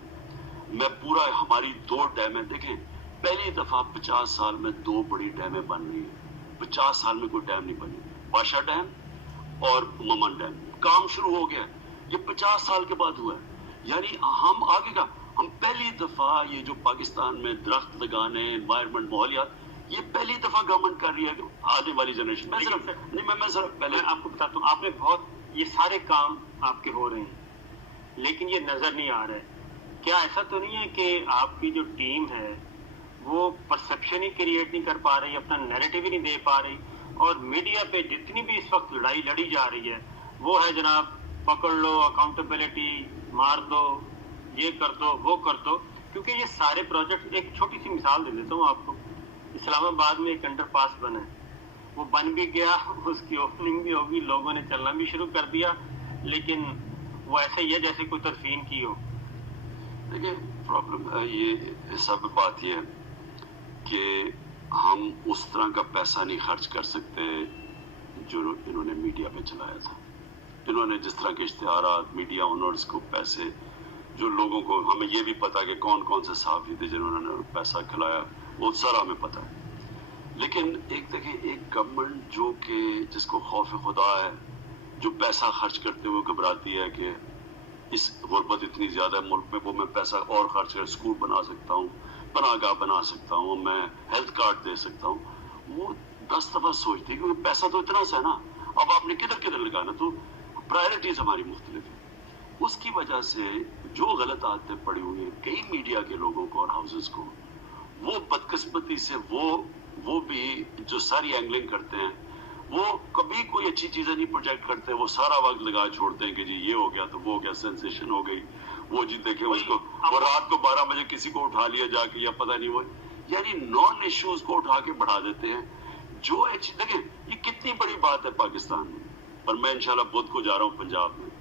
मैं पूरा, हमारी 2 डैमें देखें, पहली दफा 50 साल में 2 बड़ी डैमें बन रही है। 50 साल में कोई डैम नहीं बनी, पाशा डैम और ममन डैम, काम शुरू हो गया। ये 50 साल के बाद हुआ है। यानी हम आगे का, हम पहली दफा ये जो पाकिस्तान में दरख्त लगाने, एनवायरमेंट, माहौलियात, ये पहली दफा गवर्नमेंट कर रही है आने वाली जनरेशन। मैं सिर्फ पहले आपको बताता हूँ, आपने बहुत ये सारे काम आपके हो रहे हैं लेकिन ये नजर नहीं आ रहा है। क्या ऐसा तो नहीं है कि आपकी जो टीम है वो परसेप्शन ही क्रिएट नहीं कर पा रही, अपना नैरेटिव ही नहीं दे पा रही, और मीडिया पे जितनी भी इस वक्त लड़ाई लड़ी जा रही है वो है जनाब पकड़ लो, अकाउंटेबिलिटी, मार दो, ये कर दो, वो कर दो। क्योंकि ये सारे प्रोजेक्ट, एक छोटी सी मिसाल दे देता हूँ आपको, इस्लामाबाद में एक अंडरपास बना है, वो बन भी गया, उसकी ओपनिंग भी होगी, लोगों ने चलना भी शुरू कर दिया, लेकिन वो ऐसे ही है जैसे कोई तरफीन की हो। देखिए प्रॉब्लम है ये सब बात ये है कि हम उस तरह का पैसा नहीं खर्च कर सकते जो इन्होंने मीडिया पे चलाया था। इन्होंने जिस तरह के इश्तिहारात, मीडिया ओनर्स को पैसे, जो लोगों को, हमें ये भी पता है कि कौन कौन से सहाफ़ी थे जिन्होंने पैसा खिलाया, वो सारा हमें पता है। लेकिन एक देखें, एक गवर्नमेंट जो कि जिसको खौफ खुदा है, जो पैसा खर्च करते हुए घबराती है कि इस गुर्बत इतनी ज़्यादा है मुल्क में, वो मैं पैसा और खर्च कर स्कूल बना सकता हूँ, पनाहगाह बना सकता हूँ, मैं हेल्थ कार्ड दे सकता हूँ, वो 10 दफ़ा सोचती है क्योंकि पैसा तो इतना सा है ना, अब आपने किधर किधर लगाना, तो प्रायोरिटीज हमारी मुख्तलिफ है। उसकी वजह से जो गलत आदतें पड़ी हुई हैं कई मीडिया के लोगों को और हाउसेस को, वो बदकिस्मती से वो भी जो सारी एंगलिंग करते हैं, वो कभी कोई अच्छी चीजें नहीं प्रोजेक्ट करते, वो सारा वक्त लगा छोड़ते हैं कि जी ये हो गया तो वो हो गया, सेंसेशन हो गई, वो जी देखे उसको, वो रात को 12 बजे किसी को उठा लिया जाके, या पता नहीं वो, यानी नॉन इश्यूज को उठा के बढ़ा देते हैं। जो देखिए ये कितनी बड़ी बात है पाकिस्तान में, पर मैं इंशाल्लाह बुध को जा रहा हूँ पंजाब में,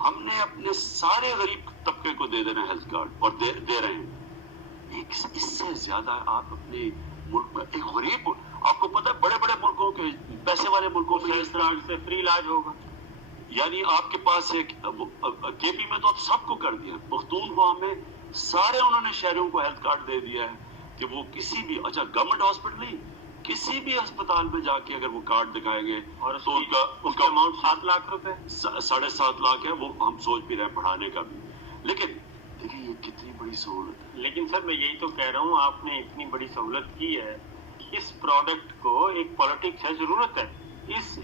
हमने अपने सारे गरीब तबके को दे देना हेल्थ कार्ड, और दे रहे हैं। इससे ज्यादा आप अपने मुल्क में एक गरीब, आपको पता है बड़े बड़े मुल्कों के, पैसे वाले मुल्कों में इस तरह से फ्री इलाज होगा, यानी आपके पास एक केपी में तो अब सबको कर दिया, पख्तूनख्वा में सारे उन्होंने शहरियों को हेल्थ कार्ड दे दिया है कि वो किसी भी, अच्छा गवर्नमेंट हॉस्पिटल नहीं, किसी भी अस्पताल में जाके अगर वो कार्ड दिखाएंगे और तो उसका अमाउंट 7 लाख रुपए, 7.5 लाख है, वो हम सोच भी रहे हैं बढ़ाने का भी। लेकिन देखिए ये कितनी बड़ी सहूलत है। लेकिन सर मैं यही तो कह रहा हूँ, आपने इतनी बड़ी सहूलत की है, इस प्रोडक्ट को एक पॉलिटिक्स है, जरूरत है,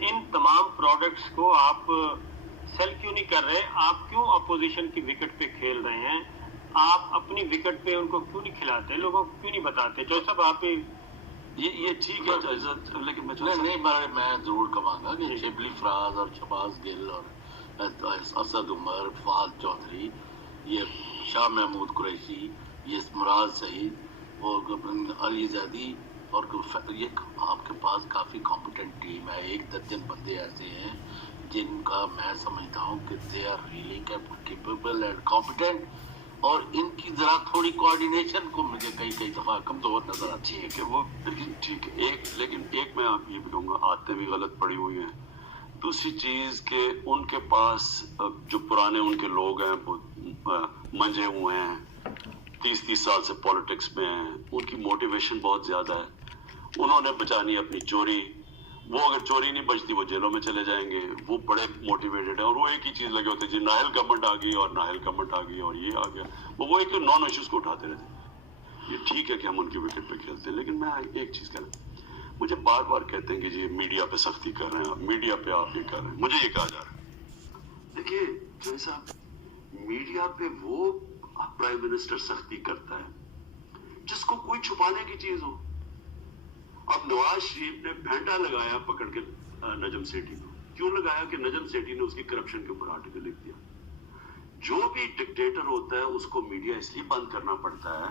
इन तमाम प्रोडक्ट्स को आप सेल क्यों नहीं कर रहे? आप क्यों अपोजिशन की विकेट पे खेल रहे हैं? आप अपनी विकेट पे उनको क्यों नहीं खिलाते? लोगों को क्यों नहीं बताते? जो सब आप ये ठीक है, लेकिन मैं जरूर कहूँगा कि शिबली फराज और शहबाज गिल और असद उमर, फवाद चौधरी, ये शाह महमूद कुरैशी, ये मुराद सईद और अली जैदी, और ये आपके पास काफ़ी कॉम्पिटेंट टीम है। 1 दर्जन बंदे ऐसे हैं जिनका मैं समझता हूँ कि they are really capable and competent, और इनकी जरा थोड़ी कोऑर्डिनेशन को मुझे कई दफा कमजोर नजर आती है। ठीक है, वो ठीक है, लेकिन एक मैं आप ये भी कहूँगा, आदतें भी गलत पड़ी हुई हैं। दूसरी चीज के उनके पास जो पुराने उनके लोग हैं वो मंजे हुए हैं, 30 साल से पॉलिटिक्स में हैं, उनकी मोटिवेशन बहुत ज्यादा है। उन्होंने बचानी अपनी चोरी, वो अगर चोरी नहीं बचती वो जेलों में चले जाएंगे। वो बड़े मोटिवेटेड है और वो एक ही चीज लगे होते हैं जी, नाहल गवर्नमेंट आ गई और नाहल गवर्नमेंट आ गई और ये आ गया। वो एक नॉन इश्यूज को उठाते रहते। ये ठीक है कि हम उनकी विकेट पे खेलते हैं, लेकिन मैं एक चीज कह रहा हूँ, मुझे बार बार कहते हैं कि जी मीडिया पे सख्ती कर रहे हैं, मीडिया पे आप ये कर रहे हैं, मुझे ये कहा जा रहा है। देखिए जैसा मीडिया पे वो प्राइम मिनिस्टर सख्ती करता है जिसको कोई छुपाने की चीज हो। अब नवाज शरीफ ने भेंटा लगाया पकड़ के नजम सेठी को, क्यों लगाया? कि नजम सेठी ने उसकी करप्शन के ऊपर आर्टिकल लिख दिया। जो भी डिक्टेटर होता है उसको मीडिया इसलिए बंद करना पड़ता है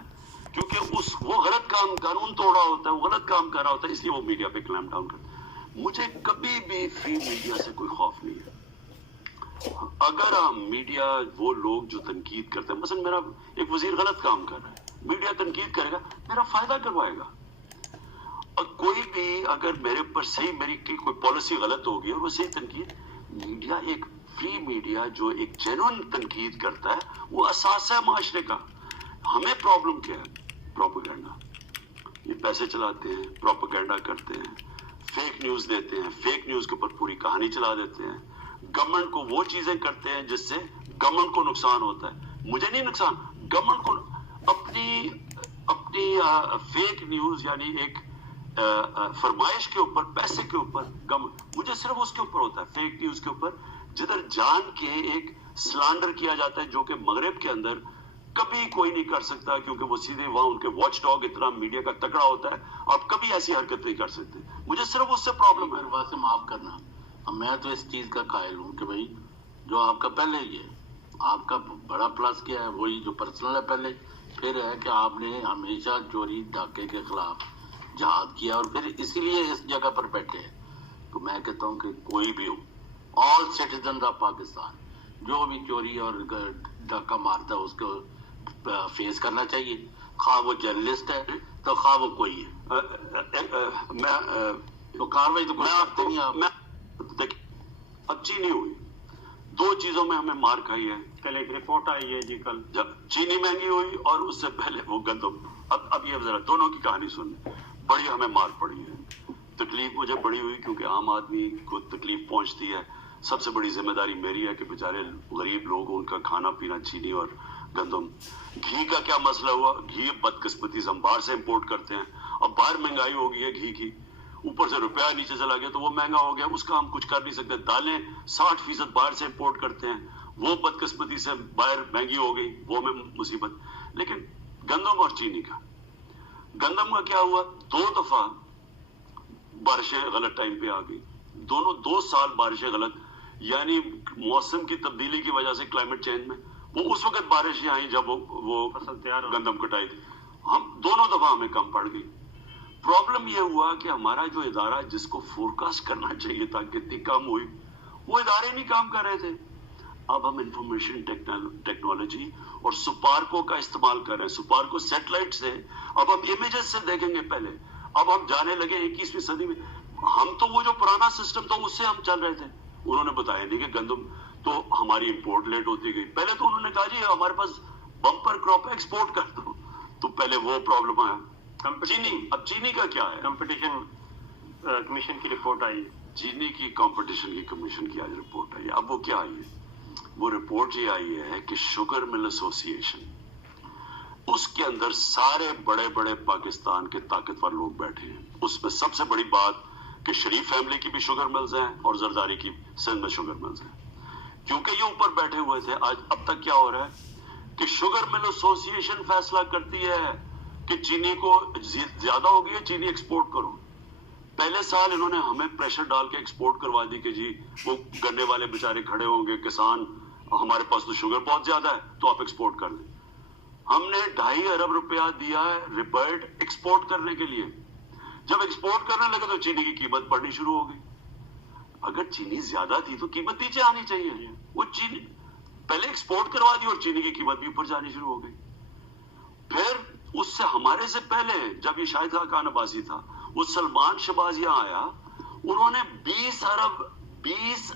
क्योंकि वो गलत काम, कानून तोड़ा होता है, वो गलत काम कर रहा होता है, इसलिए वो मीडिया पे क्लैम्प डाउन करता है। मुझे कभी भी फ्री मीडिया से कोई खौफ नहीं है। अगर हम मीडिया, वो लोग जो तनकीद करते हैं, मसलन मेरा एक वजीर गलत काम कर रहा है, मीडिया तनकीद करेगा, मेरा फायदा करवाएगा। और कोई भी अगर मेरे ऊपर सही, मेरी कोई पॉलिसी गलत होगी और वो सही तनकीद, मीडिया एक फ्री मीडिया जो एक जेन्युइन तनकीद करता है, वो असास है माशरे का। हमें प्रॉब्लम क्या है? प्रोपेगेंडा। ये पैसे चलाते हैं, प्रोपेगेंडा करते हैं, फेक न्यूज देते हैं, फेक न्यूज के ऊपर पूरी कहानी चला देते हैं, गवर्नमेंट को वो चीजें करते हैं जिससे गवर्नमेंट को नुकसान होता है। मुझे नहीं नुकसान, गवर्नमेंट को अपनी फेक न्यूज यानी एक फरमाइश के ऊपर, पैसे के ऊपर गवर्नमेंट, मुझे सिर्फ उसके ऊपर होता है, फेक न्यूज के ऊपर, जिधर जान के एक स्लैंडर किया जाता है जो कि मगरब के अंदर कभी कोई नहीं कर सकता क्योंकि वो सीधे वहां उनके वॉच डॉग इतना मीडिया का तगड़ा होता है, आप कभी ऐसी हरकत नहीं कर सकते। मुझे सिर्फ उससे प्रॉब्लम है। बात से माफ करना, मैं तो इस चीज का कायल हूँ कि भाई जो आपका पहले ही है, आपका बड़ा प्लस क्या है, वही जो पर्सनल है पहले, फिर है कि आपने हमेशा चोरी डाके के खिलाफ जहाद किया और फिर इसीलिए इस जगह पर बैठे हैं। तो मैं कहता हूँ कि कोई भी हो, ऑल सिटीजन ऑफ पाकिस्तान जो भी चोरी और डाका मारता है उसको फेस करना चाहिए, खा वो जर्नलिस्ट है तो खा वो कोई है। तो कार्रवाई तो कोई करते नहीं आप। देखिए अब चीनी हुई, 2 चीजों में हमें मार खाई है। कल एक रिपोर्ट आई है जी, कल जब चीनी महंगी हुई और उससे पहले वो गंदम। अब ये जरा दोनों की कहानी सुन, बड़ी हमें मार पड़ी है, तकलीफ मुझे बड़ी हुई क्योंकि आम आदमी को तकलीफ पहुंचती है। सबसे बड़ी जिम्मेदारी मेरी है कि बेचारे गरीब लोग, उनका खाना पीना चीनी और गंदम। घी का क्या मसला हुआ? घी बदकिस्मती से हम बाहर से इंपोर्ट करते हैं, अब बाहर महंगाई हो गई है घी की, ऊपर से रुपया नीचे चला गया तो वो महंगा हो गया, उसका हम कुछ कर नहीं सकते। दालें 60% बाहर से इंपोर्ट करते हैं, वो बदकिस्मती से बाहर महंगी हो गई, वो हमें मुसीबत। लेकिन गंदम और चीनी का, गंदम का क्या हुआ? 2 दफा बारिशें गलत टाइम पे आ गई, दोनों 2 साल बारिशें गलत, यानी मौसम की तब्दीली की वजह से, क्लाइमेट चेंज में, वो उस वक्त बारिशें आई जब वो फसल तैयार गंदम कटाई थी, हम दोनों दफा हमें कम पड़ गई। प्रॉब्लम ये हुआ कि हमारा जो इदारा जिसको फोरकास्ट करना चाहिए था कितनी कम हुई, वो इदारे नहीं काम कर रहे थे। अब हम इंफॉर्मेशन टेक्नोलॉजी और सुपार्को का इस्तेमाल कर रहे हैं। सुपार्को सैटेलाइट से अब हम इमेजेस से देखेंगे पहले, अब हम जाने लगे 21वीं सदी में। हम तो वो जो पुराना सिस्टम था उससे हम चल रहे थे। उन्होंने बताया नहीं कि गंदम तो हमारी इंपोर्ट लेट होती गई। पहले तो उन्होंने कहा जी हमारे पास बम्पर क्रॉप है, एक्सपोर्ट कर दो, तो पहले वो प्रॉब्लम आया। चीनी, अब चीनी का क्या है? कंपटीशन कमीशन की रिपोर्ट आई है। चीनी की कंपटीशन की कमीशन की आज रिपोर्ट आई है। अब वो क्या आई है? वो रिपोर्ट ये आई है कि शुगर मिल एसोसिएशन, उसके अंदर सारे बड़े बड़े पाकिस्तान के ताकतवर लोग बैठे हैं। उसमें सबसे बड़ी बात कि शरीफ फैमिली की भी शुगर मिल्स हैं और जरदारी की सिंध में शुगर मिल्स हैं। क्योंकि ये ऊपर बैठे हुए थे, आज अब तक क्या हो रहा है कि शुगर मिल एसोसिएशन फैसला करती है कि चीनी को ज्यादा हो गई है, चीनी एक्सपोर्ट करो। पहले साल इन्होंने हमें प्रेशर डाल के एक्सपोर्ट करवा दी कि जी वो गन्ने वाले बेचारे खड़े होंगे, किसान, हमारे पास तो शुगर बहुत ज्यादा है तो आप एक्सपोर्ट कर लें। हमने 2.5 अरब रुपया दिया है रिबर्ट एक्सपोर्ट करने के लिए। जब एक्सपोर्ट करने लगे तो चीनी की कीमत बढ़नी शुरू हो गई। अगर चीनी ज्यादा थी तो कीमत नीचे आनी चाहिए। वो चीनी पहले एक्सपोर्ट करवा दी और चीनी की कीमत भी ऊपर जानी शुरू हो गई। फिर उससे हमारे से पहले जब ये शाहिद खान अब्बासी था, वो सलमान शहबाज यहाँ आया, उन्होंने 20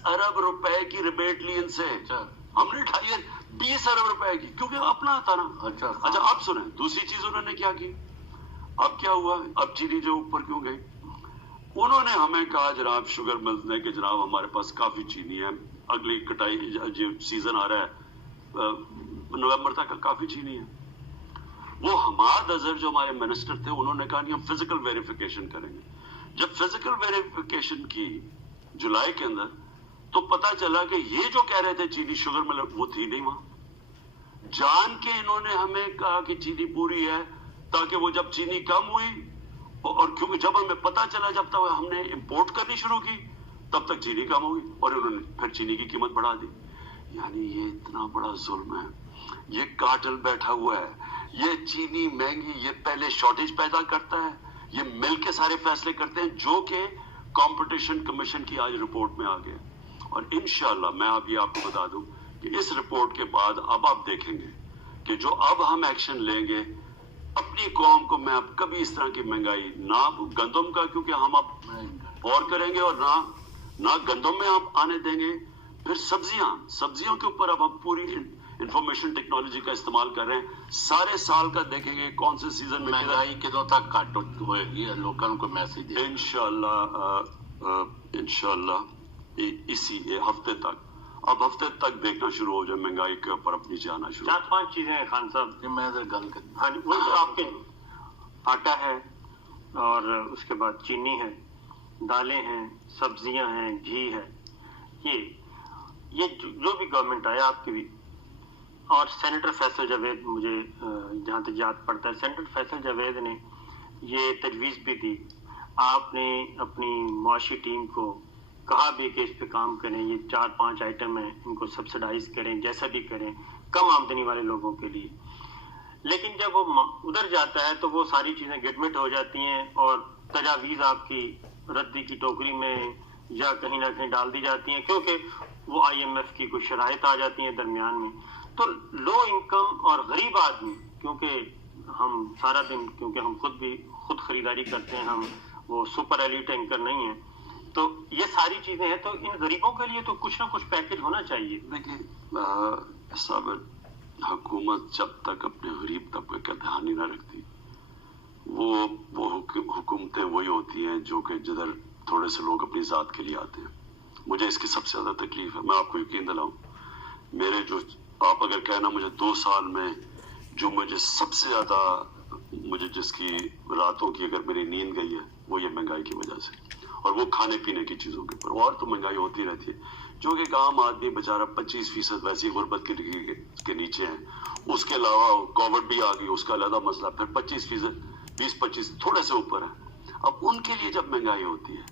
अरब रुपए की रिबेट ली इनसे। हमने 20 अरब रुपए की, क्योंकि अपना था ना। अच्छा अब सुने, दूसरी चीज उन्होंने क्या की। अब क्या हुआ, अब चीनी जो ऊपर क्यों गई, उन्होंने हमें कहा जनाब शुगर मिल्स ने कि जनाब हमारे पास काफी चीनी है, अगली कटाई जो सीजन आ रहा है नवंबर तक काफी चीनी है। वो हमाद अजहर जो हमारे मिनिस्टर थे, उन्होंने कहा नहीं हम फिजिकल वेरिफिकेशन करेंगे। जब फिजिकल वेरिफिकेशन की जुलाई के अंदर, तो पता चला कि ये जो कह रहे थे चीनी शुगर मिल वो थी नहीं वहां। जान के इन्होंने हमें कहा कि चीनी पूरी है, ताकि वो जब चीनी कम हुई, और क्योंकि जब हमें पता चला, जब तक हमने इंपोर्ट करनी शुरू की तब तक चीनी कम होगी और उन्होंने फिर चीनी की कीमत बढ़ा दी। यानी ये इतना बड़ा जुल्म है, ये कार्टेल बैठा हुआ है, ये चीनी महंगी, ये पहले शॉर्टेज पैदा करता है, ये मिल के सारे फैसले करते हैं, जो कि कंपटीशन कमीशन की आज रिपोर्ट में आ गया। और इंशाल्लाह मैं अब ये आपको बता दूं कि इस रिपोर्ट के बाद अब आप देखेंगे कि जो अब हम एक्शन लेंगे, अपनी कौम को मैं अब कभी इस तरह की महंगाई ना गंदम का, क्योंकि हम अब और करेंगे, और ना गंदम में हम आने देंगे। फिर सब्जियों के ऊपर अब हम पूरी इंफॉर्मेशन टेक्नोलॉजी का इस्तेमाल कर रहे हैं। सारे साल का देखेंगे कौन से सीजन में महंगाई कितनों तक काटो, ये लोगों को मैसेज दे। इंशाल्लाह इसी हफ्ते तक, अब हफ्ते तक देखना शुरू हो जाए महंगाई के ऊपर अब नीचे आना शुरू। 4-5 चीजें हैं खान साहब, मैं गल कर, हाँ जी, वही तो आपके आटा है, और उसके बाद चीनी है, दालें हैं, सब्जियां हैं, घी है, ये जो भी गवर्नमेंट आया आपकी भी, और सेनेटर फैसल जावेद, मुझे जहाँ तक याद पड़ता है सेनेटर फैसल जावेद ने ये तजवीज़ भी दी। आपने अपनी मुआशी टीम को कहा भी कि इस पे काम करें, ये 4-5 आइटम हैं, इनको सब्सिडाइज करें, जैसा भी करें कम आमदनी वाले लोगों के लिए। लेकिन जब वो उधर जाता है तो वो सारी चीज़ें गिटमिट हो जाती हैं और तजावीज़ आपकी रद्दी की टोकरी में या कहीं ना कहीं डाल दी जाती हैं, क्योंकि वो IMF की कुछ शराइत आ जाती हैं दरमियान में। तो लो इनकम और गरीब आदमी, क्योंकि हम सारा दिन, क्योंकि हम खुद खरीदारी करते हैं, हम वो सुपर एलीट एंकर नहीं है, तो ये सारी चीजें हैं, तो इन गरीबों के लिए तो कुछ ना कुछ पैकेज होना चाहिए। देखिए साबिर, हुकूमत जब तक अपने गरीब तबके का ध्यान ही ना रखती, वो हुकूमतें वही होती हैं जो कि जिधर थोड़े से लोग अपनी जात के लिए आते हैं। मुझे इसकी सबसे ज्यादा तकलीफ है, मैं आपको यकीन दिलाऊं, मेरे जो आप अगर कहना मुझे 2 साल में जो मुझे सबसे ज्यादा, मुझे जिसकी रातों की अगर मेरी नींद गई है, वो ये महंगाई की वजह से, और वो खाने पीने की चीजों के ऊपर। और तो महंगाई होती रहती है, जो कि आम आदमी बेचारा 25% वैसी गुर्बत के नीचे है। उसके अलावा कोविड भी आ गई, उसका अलग मसला, फिर 25%, 20-25 थोड़े से ऊपर है। अब उनके लिए जब महंगाई होती है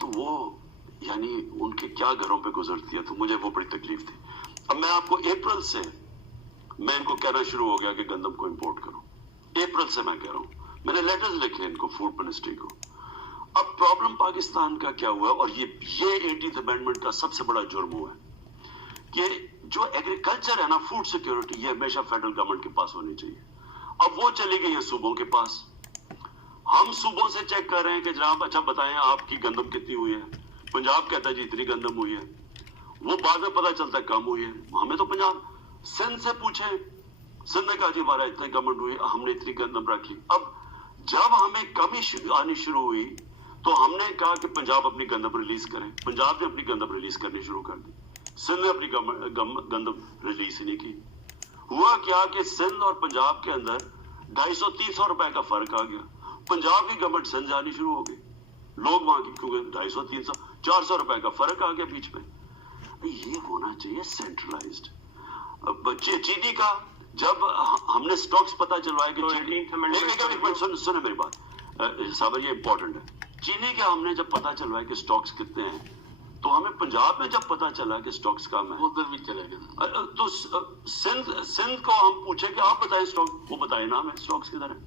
तो वो यानी उनके क्या घरों पे गुजरती है, तो मुझे वो बड़ी तकलीफ थी। अब मैं आपको अप्रैल से मैं इनको कहना शुरू हो गया कि गंदम को इंपोर्ट करो। अप्रैल से मैं कह रहा हूं, मैंने लेटर्स लिखे इनको, फूड मिनिस्ट्री को। अब प्रॉब्लम पाकिस्तान का क्या हुआ, और ये 18th अमेंडमेंट का सबसे बड़ा जुर्म हुआ है कि जो एग्रीकल्चर है ना, फूड सिक्योरिटी, ये हमेशा फेडरल गवर्नमेंट के पास होनी चाहिए। अब वो चली गई है सूबों के पास। हम सूबों से चेक कर रहे हैं कि जनाब अच्छा बताएं आपकी गंदम कितनी हुई है। पंजाब कहता है जी इतनी गंदम हुई है, वो बाद में पता चलता है कम हुई है। हमें तो पंजाब सिंध से पूछे, सिंध ने कहा जी हमारा इतनी गवर्नमेंट हुई, हमने इतनी गंदम रखी। अब जब हमें कमी आनी शुरू हुई تو ہم نے کہا کہ پنجاب اپنی گندم ریلیز کرے. پنجاب نے اپنی گندم ریلیز کرنی شروع کر دی. سندھ نے اپنی گندم ریلیز ہی نہیں کی. ہوا کیا کہ سندھ اور پنجاب کے اندر 250-300 روپے کا فرق آ گیا. پنجاب کی گورنمنٹ سندھ جانی شروع ہو گئی. لوگ وہاں کی کیونکہ 250-300-400 روپے کا فرق آ گیا بیچ میں. یہ ہونا چاہیے سینٹرلائزڈ. چینی کا جب ہم نے سٹاکس پتا چلوایا کہ سنیں میری بات صاحب, یہ امپورٹنٹ ہے. چینی کے ہم نے جب پتا چلوایا کہ سٹاکس کتنے ہیں, تو ہمیں پنجاب میں جب پتا چلا کہ سٹاکس کم ہے ادھر بھی چلے گئے. تو سندھ کو ہم پوچھے کہ آپ بتائیں سٹاک, وہ بتائے نا ہمیں سٹاکس کدھر ہے.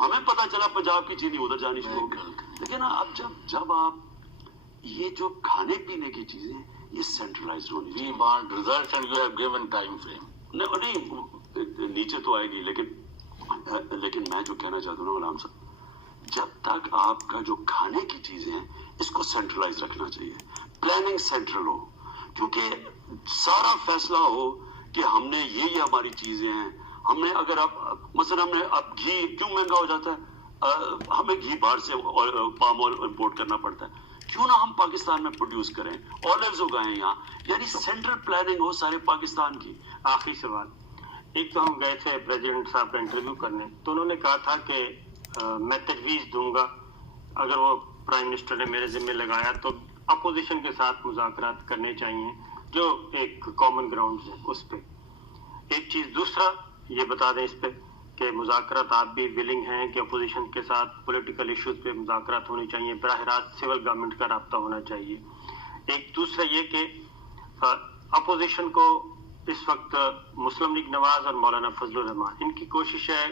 ہمیں پتا چلا پنجاب کی چینی ادھر جانی شروع ہو گئی. لیکن اب جب آپ یہ جو کھانے پینے کی چیزیں یہ سینٹرلائزڈ ہونی چاہیے. We want results and you have given time frame. نہیں نیچے تو آئے گی, لیکن میں جو کہنا چاہتا ہوں نا غلام صاحب, جب تک آپ کا جو کھانے کی چیزیں ہیں اس کو سینٹرلائز رکھنا چاہیے. پلاننگ سینٹرل ہو, کیونکہ سارا فیصلہ ہو کہ ہم نے یہ ہماری چیزیں ہیں. ہم نے اگر مثلا ہم نے اب گھی کیوں مہنگا ہو جاتا ہے, ہمیں گھی باہر سے پام آئل امپورٹ کرنا پڑتا ہے. کیوں نہ ہم پاکستان میں پروڈیوس کریں, آلیوز اگائیں یہاں. یعنی سینٹرل پلاننگ ہو سارے پاکستان کی. آخری سوال, ایک تو ہم گئے تھے پریزیڈنٹ صاحب کا انٹرویو کرنے, تو انہوں نے کہا تھا کہ میں تجویز دوں گا اگر وہ پرائم منسٹر نے میرے ذمہ لگایا تو اپوزیشن کے ساتھ مذاکرات کرنے چاہیے جو ایک کامن گراؤنڈ ہے اس پہ. ایک چیز, دوسرا یہ بتا دیں اس پہ کہ مذاکرات آپ بھی ولنگ ہیں کہ اپوزیشن کے ساتھ پولیٹیکل ایشوز پہ مذاکرات ہونی چاہیے, براہ راست سول گورنمنٹ کا رابطہ ہونا چاہیے. ایک دوسرا یہ کہ اپوزیشن کو اس وقت مسلم لیگ نواز اور مولانا فضل الرحمان, ان کی کوشش ہے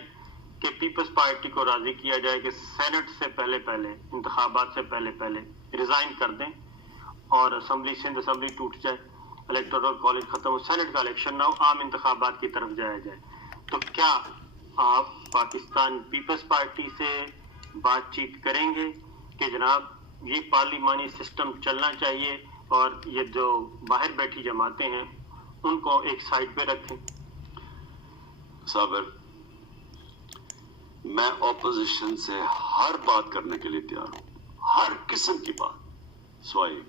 کہ پیپلز پارٹی کو راضی کیا جائے کہ سینٹ سے پہلے انتخابات سے پہلے ریزائن کر دیں اور سندھ اسمبلی ٹوٹ جائے, الیکٹورل کالج ختم ہو, سینٹ کا الیکشن نہ ہو, عام انتخابات کی طرف جایا جائے. تو کیا آپ پاکستان پیپلز پارٹی سے بات چیت کریں گے کہ جناب یہ پارلیمانی سسٹم چلنا چاہیے اور یہ جو باہر بیٹھی جماعتیں ہیں ان کو ایک سائڈ پہ رکھیں؟ صابر, میں اپوزیشن سے ہر بات کرنے کے لیے تیار ہوں, ہر قسم کی بات, سوائے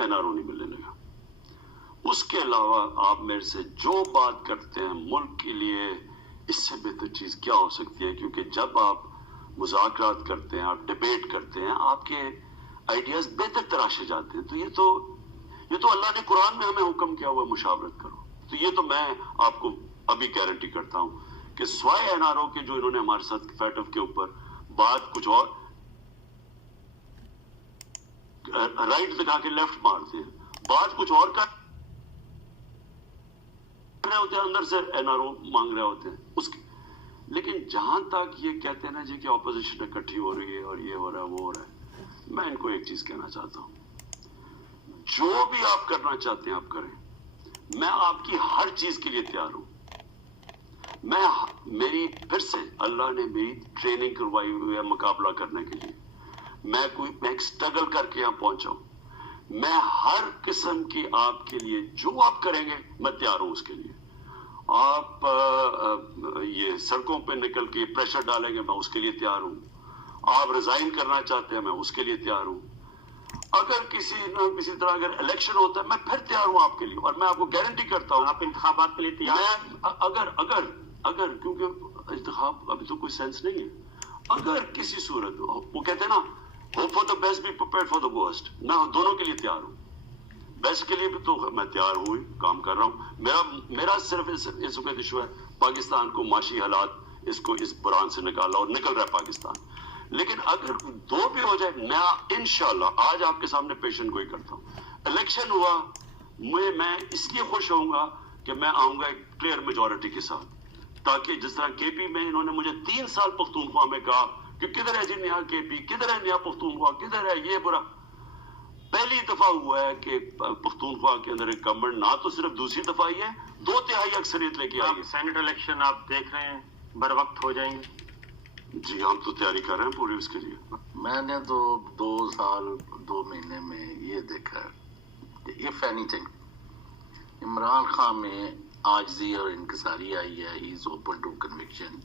NRO نہیں ملنے لگا. اس کے علاوہ آپ میرے سے جو بات کرتے ہیں ملک کے لیے, اس سے بہتر چیز کیا ہو سکتی ہے. کیونکہ جب آپ مذاکرات کرتے ہیں, آپ ڈیبیٹ کرتے ہیں, آپ کے آئیڈیاز بہتر تراشے جاتے ہیں. تو یہ تو اللہ نے قرآن میں ہمیں حکم کیا ہوا مشاورت کرو. تو یہ تو میں آپ کو ابھی گارنٹی کرتا ہوں کہ سوائے NRO کے جو انہوں نے ہمارے ساتھ فیٹف کے اوپر بات کچھ اور رائٹ دکھا کے لیفٹ مارتے ہیں, بات کچھ اور کر رہے ہوتے ہیں, اندر سے NRO مانگ رہے ہوتے ہیں اس کی. لیکن جہاں تک یہ کہتے ہیں نا جی کہ اپوزیشن اکٹھی ہو رہی ہے اور یہ ہو رہا ہے وہ ہو رہا ہے, میں ان کو ایک چیز کہنا چاہتا ہوں, جو بھی آپ کرنا چاہتے ہیں آپ کریں. میں آپ کی ہر چیز کے لیے تیار ہوں. میری پھر سے اللہ نے میری ٹریننگ کروائی ہوئی ہے مقابلہ کرنے کے لیے. میں ایک اسٹرگل کر کے یہاں پہنچا ہوں. میں ہر قسم کی آپ کے لیے جو آپ کریں گے میں تیار ہوں اس کے لیے. آپ یہ سڑکوں پہ نکل کے پریشر ڈالیں گے میں اس کے لیے تیار ہوں. آپ ریزائن کرنا چاہتے ہیں میں اس کے لیے تیار ہوں. اگر کسی نہ کسی طرح اگر الیکشن ہوتا ہے میں پھر تیار ہوں آپ کے لیے. اور میں آپ کو گارنٹی کرتا ہوں آپ انتخابات کے لیے تیار ہیں. اگر کیونکہ انتخاب ابھی تو کوئی سینس نہیں ہے. اگر کسی صورت وہ کہتے ہیں نا hope for the best be prepared for the worst, میں دونوں کے لیے تیار ہوں. بیسٹ کے لیے بھی تو میں تیار ہوں, کام کر رہا ہوں. میرا صرف اس وقت ایشو ہے پاکستان کو معاشی حالات اس کو اس بران سے نکالا اور نکل رہا ہے پاکستان. لیکن اگر دو بھی ہو جائے میں انشاءاللہ آج آپ کے سامنے پیشن گوئی کرتا ہوں. الیکشن ہوا میں اس لیے خوش ہوں گا کہ میں آؤں گا ایک کلیئر میجورٹی کے ساتھ, تاکہ جس طرح KP میں انہوں نے مجھے 3 سال پختونخوا میں کہا کہ کدھر ہے جی نیا KP, کدھر ہے نیا پختونخوا, کدھر ہے یہ برا. پہلی دفعہ ہوا ہے کہ پختونخوا کے اندر ایک گورنمنٹ نہ تو صرف دوسری دفعہ ہی ہے 2/3 اکثریت لے کے آئی. سینٹ الیکشن آپ دیکھ رہے ہیں بر وقت ہو جائیں گے؟ جی ہم تو تیاری کر رہے ہیں پوری اس کے لیے. میں نے تو 2 سال 2 مہینے میں یہ دیکھا کہ if anything عمران خان میں عاجزی اور انکساری آئی ہے. ہی از اوپن ٹو کنوکشن.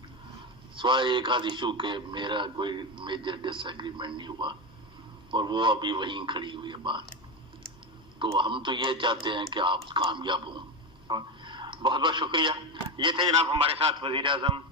سوائے ایک آدھ ایشو کے میرا کوئی میجر ڈس ایگریمنٹ نہیں ہوا. اور وہ ابھی وہیں کھڑی ہوئی ہے بات. تو ہم تو یہ چاہتے ہیں کہ آپ کامیاب ہوں. بہت بہت شکریہ. یہ تھے جناب ہمارے ساتھ وزیر اعظم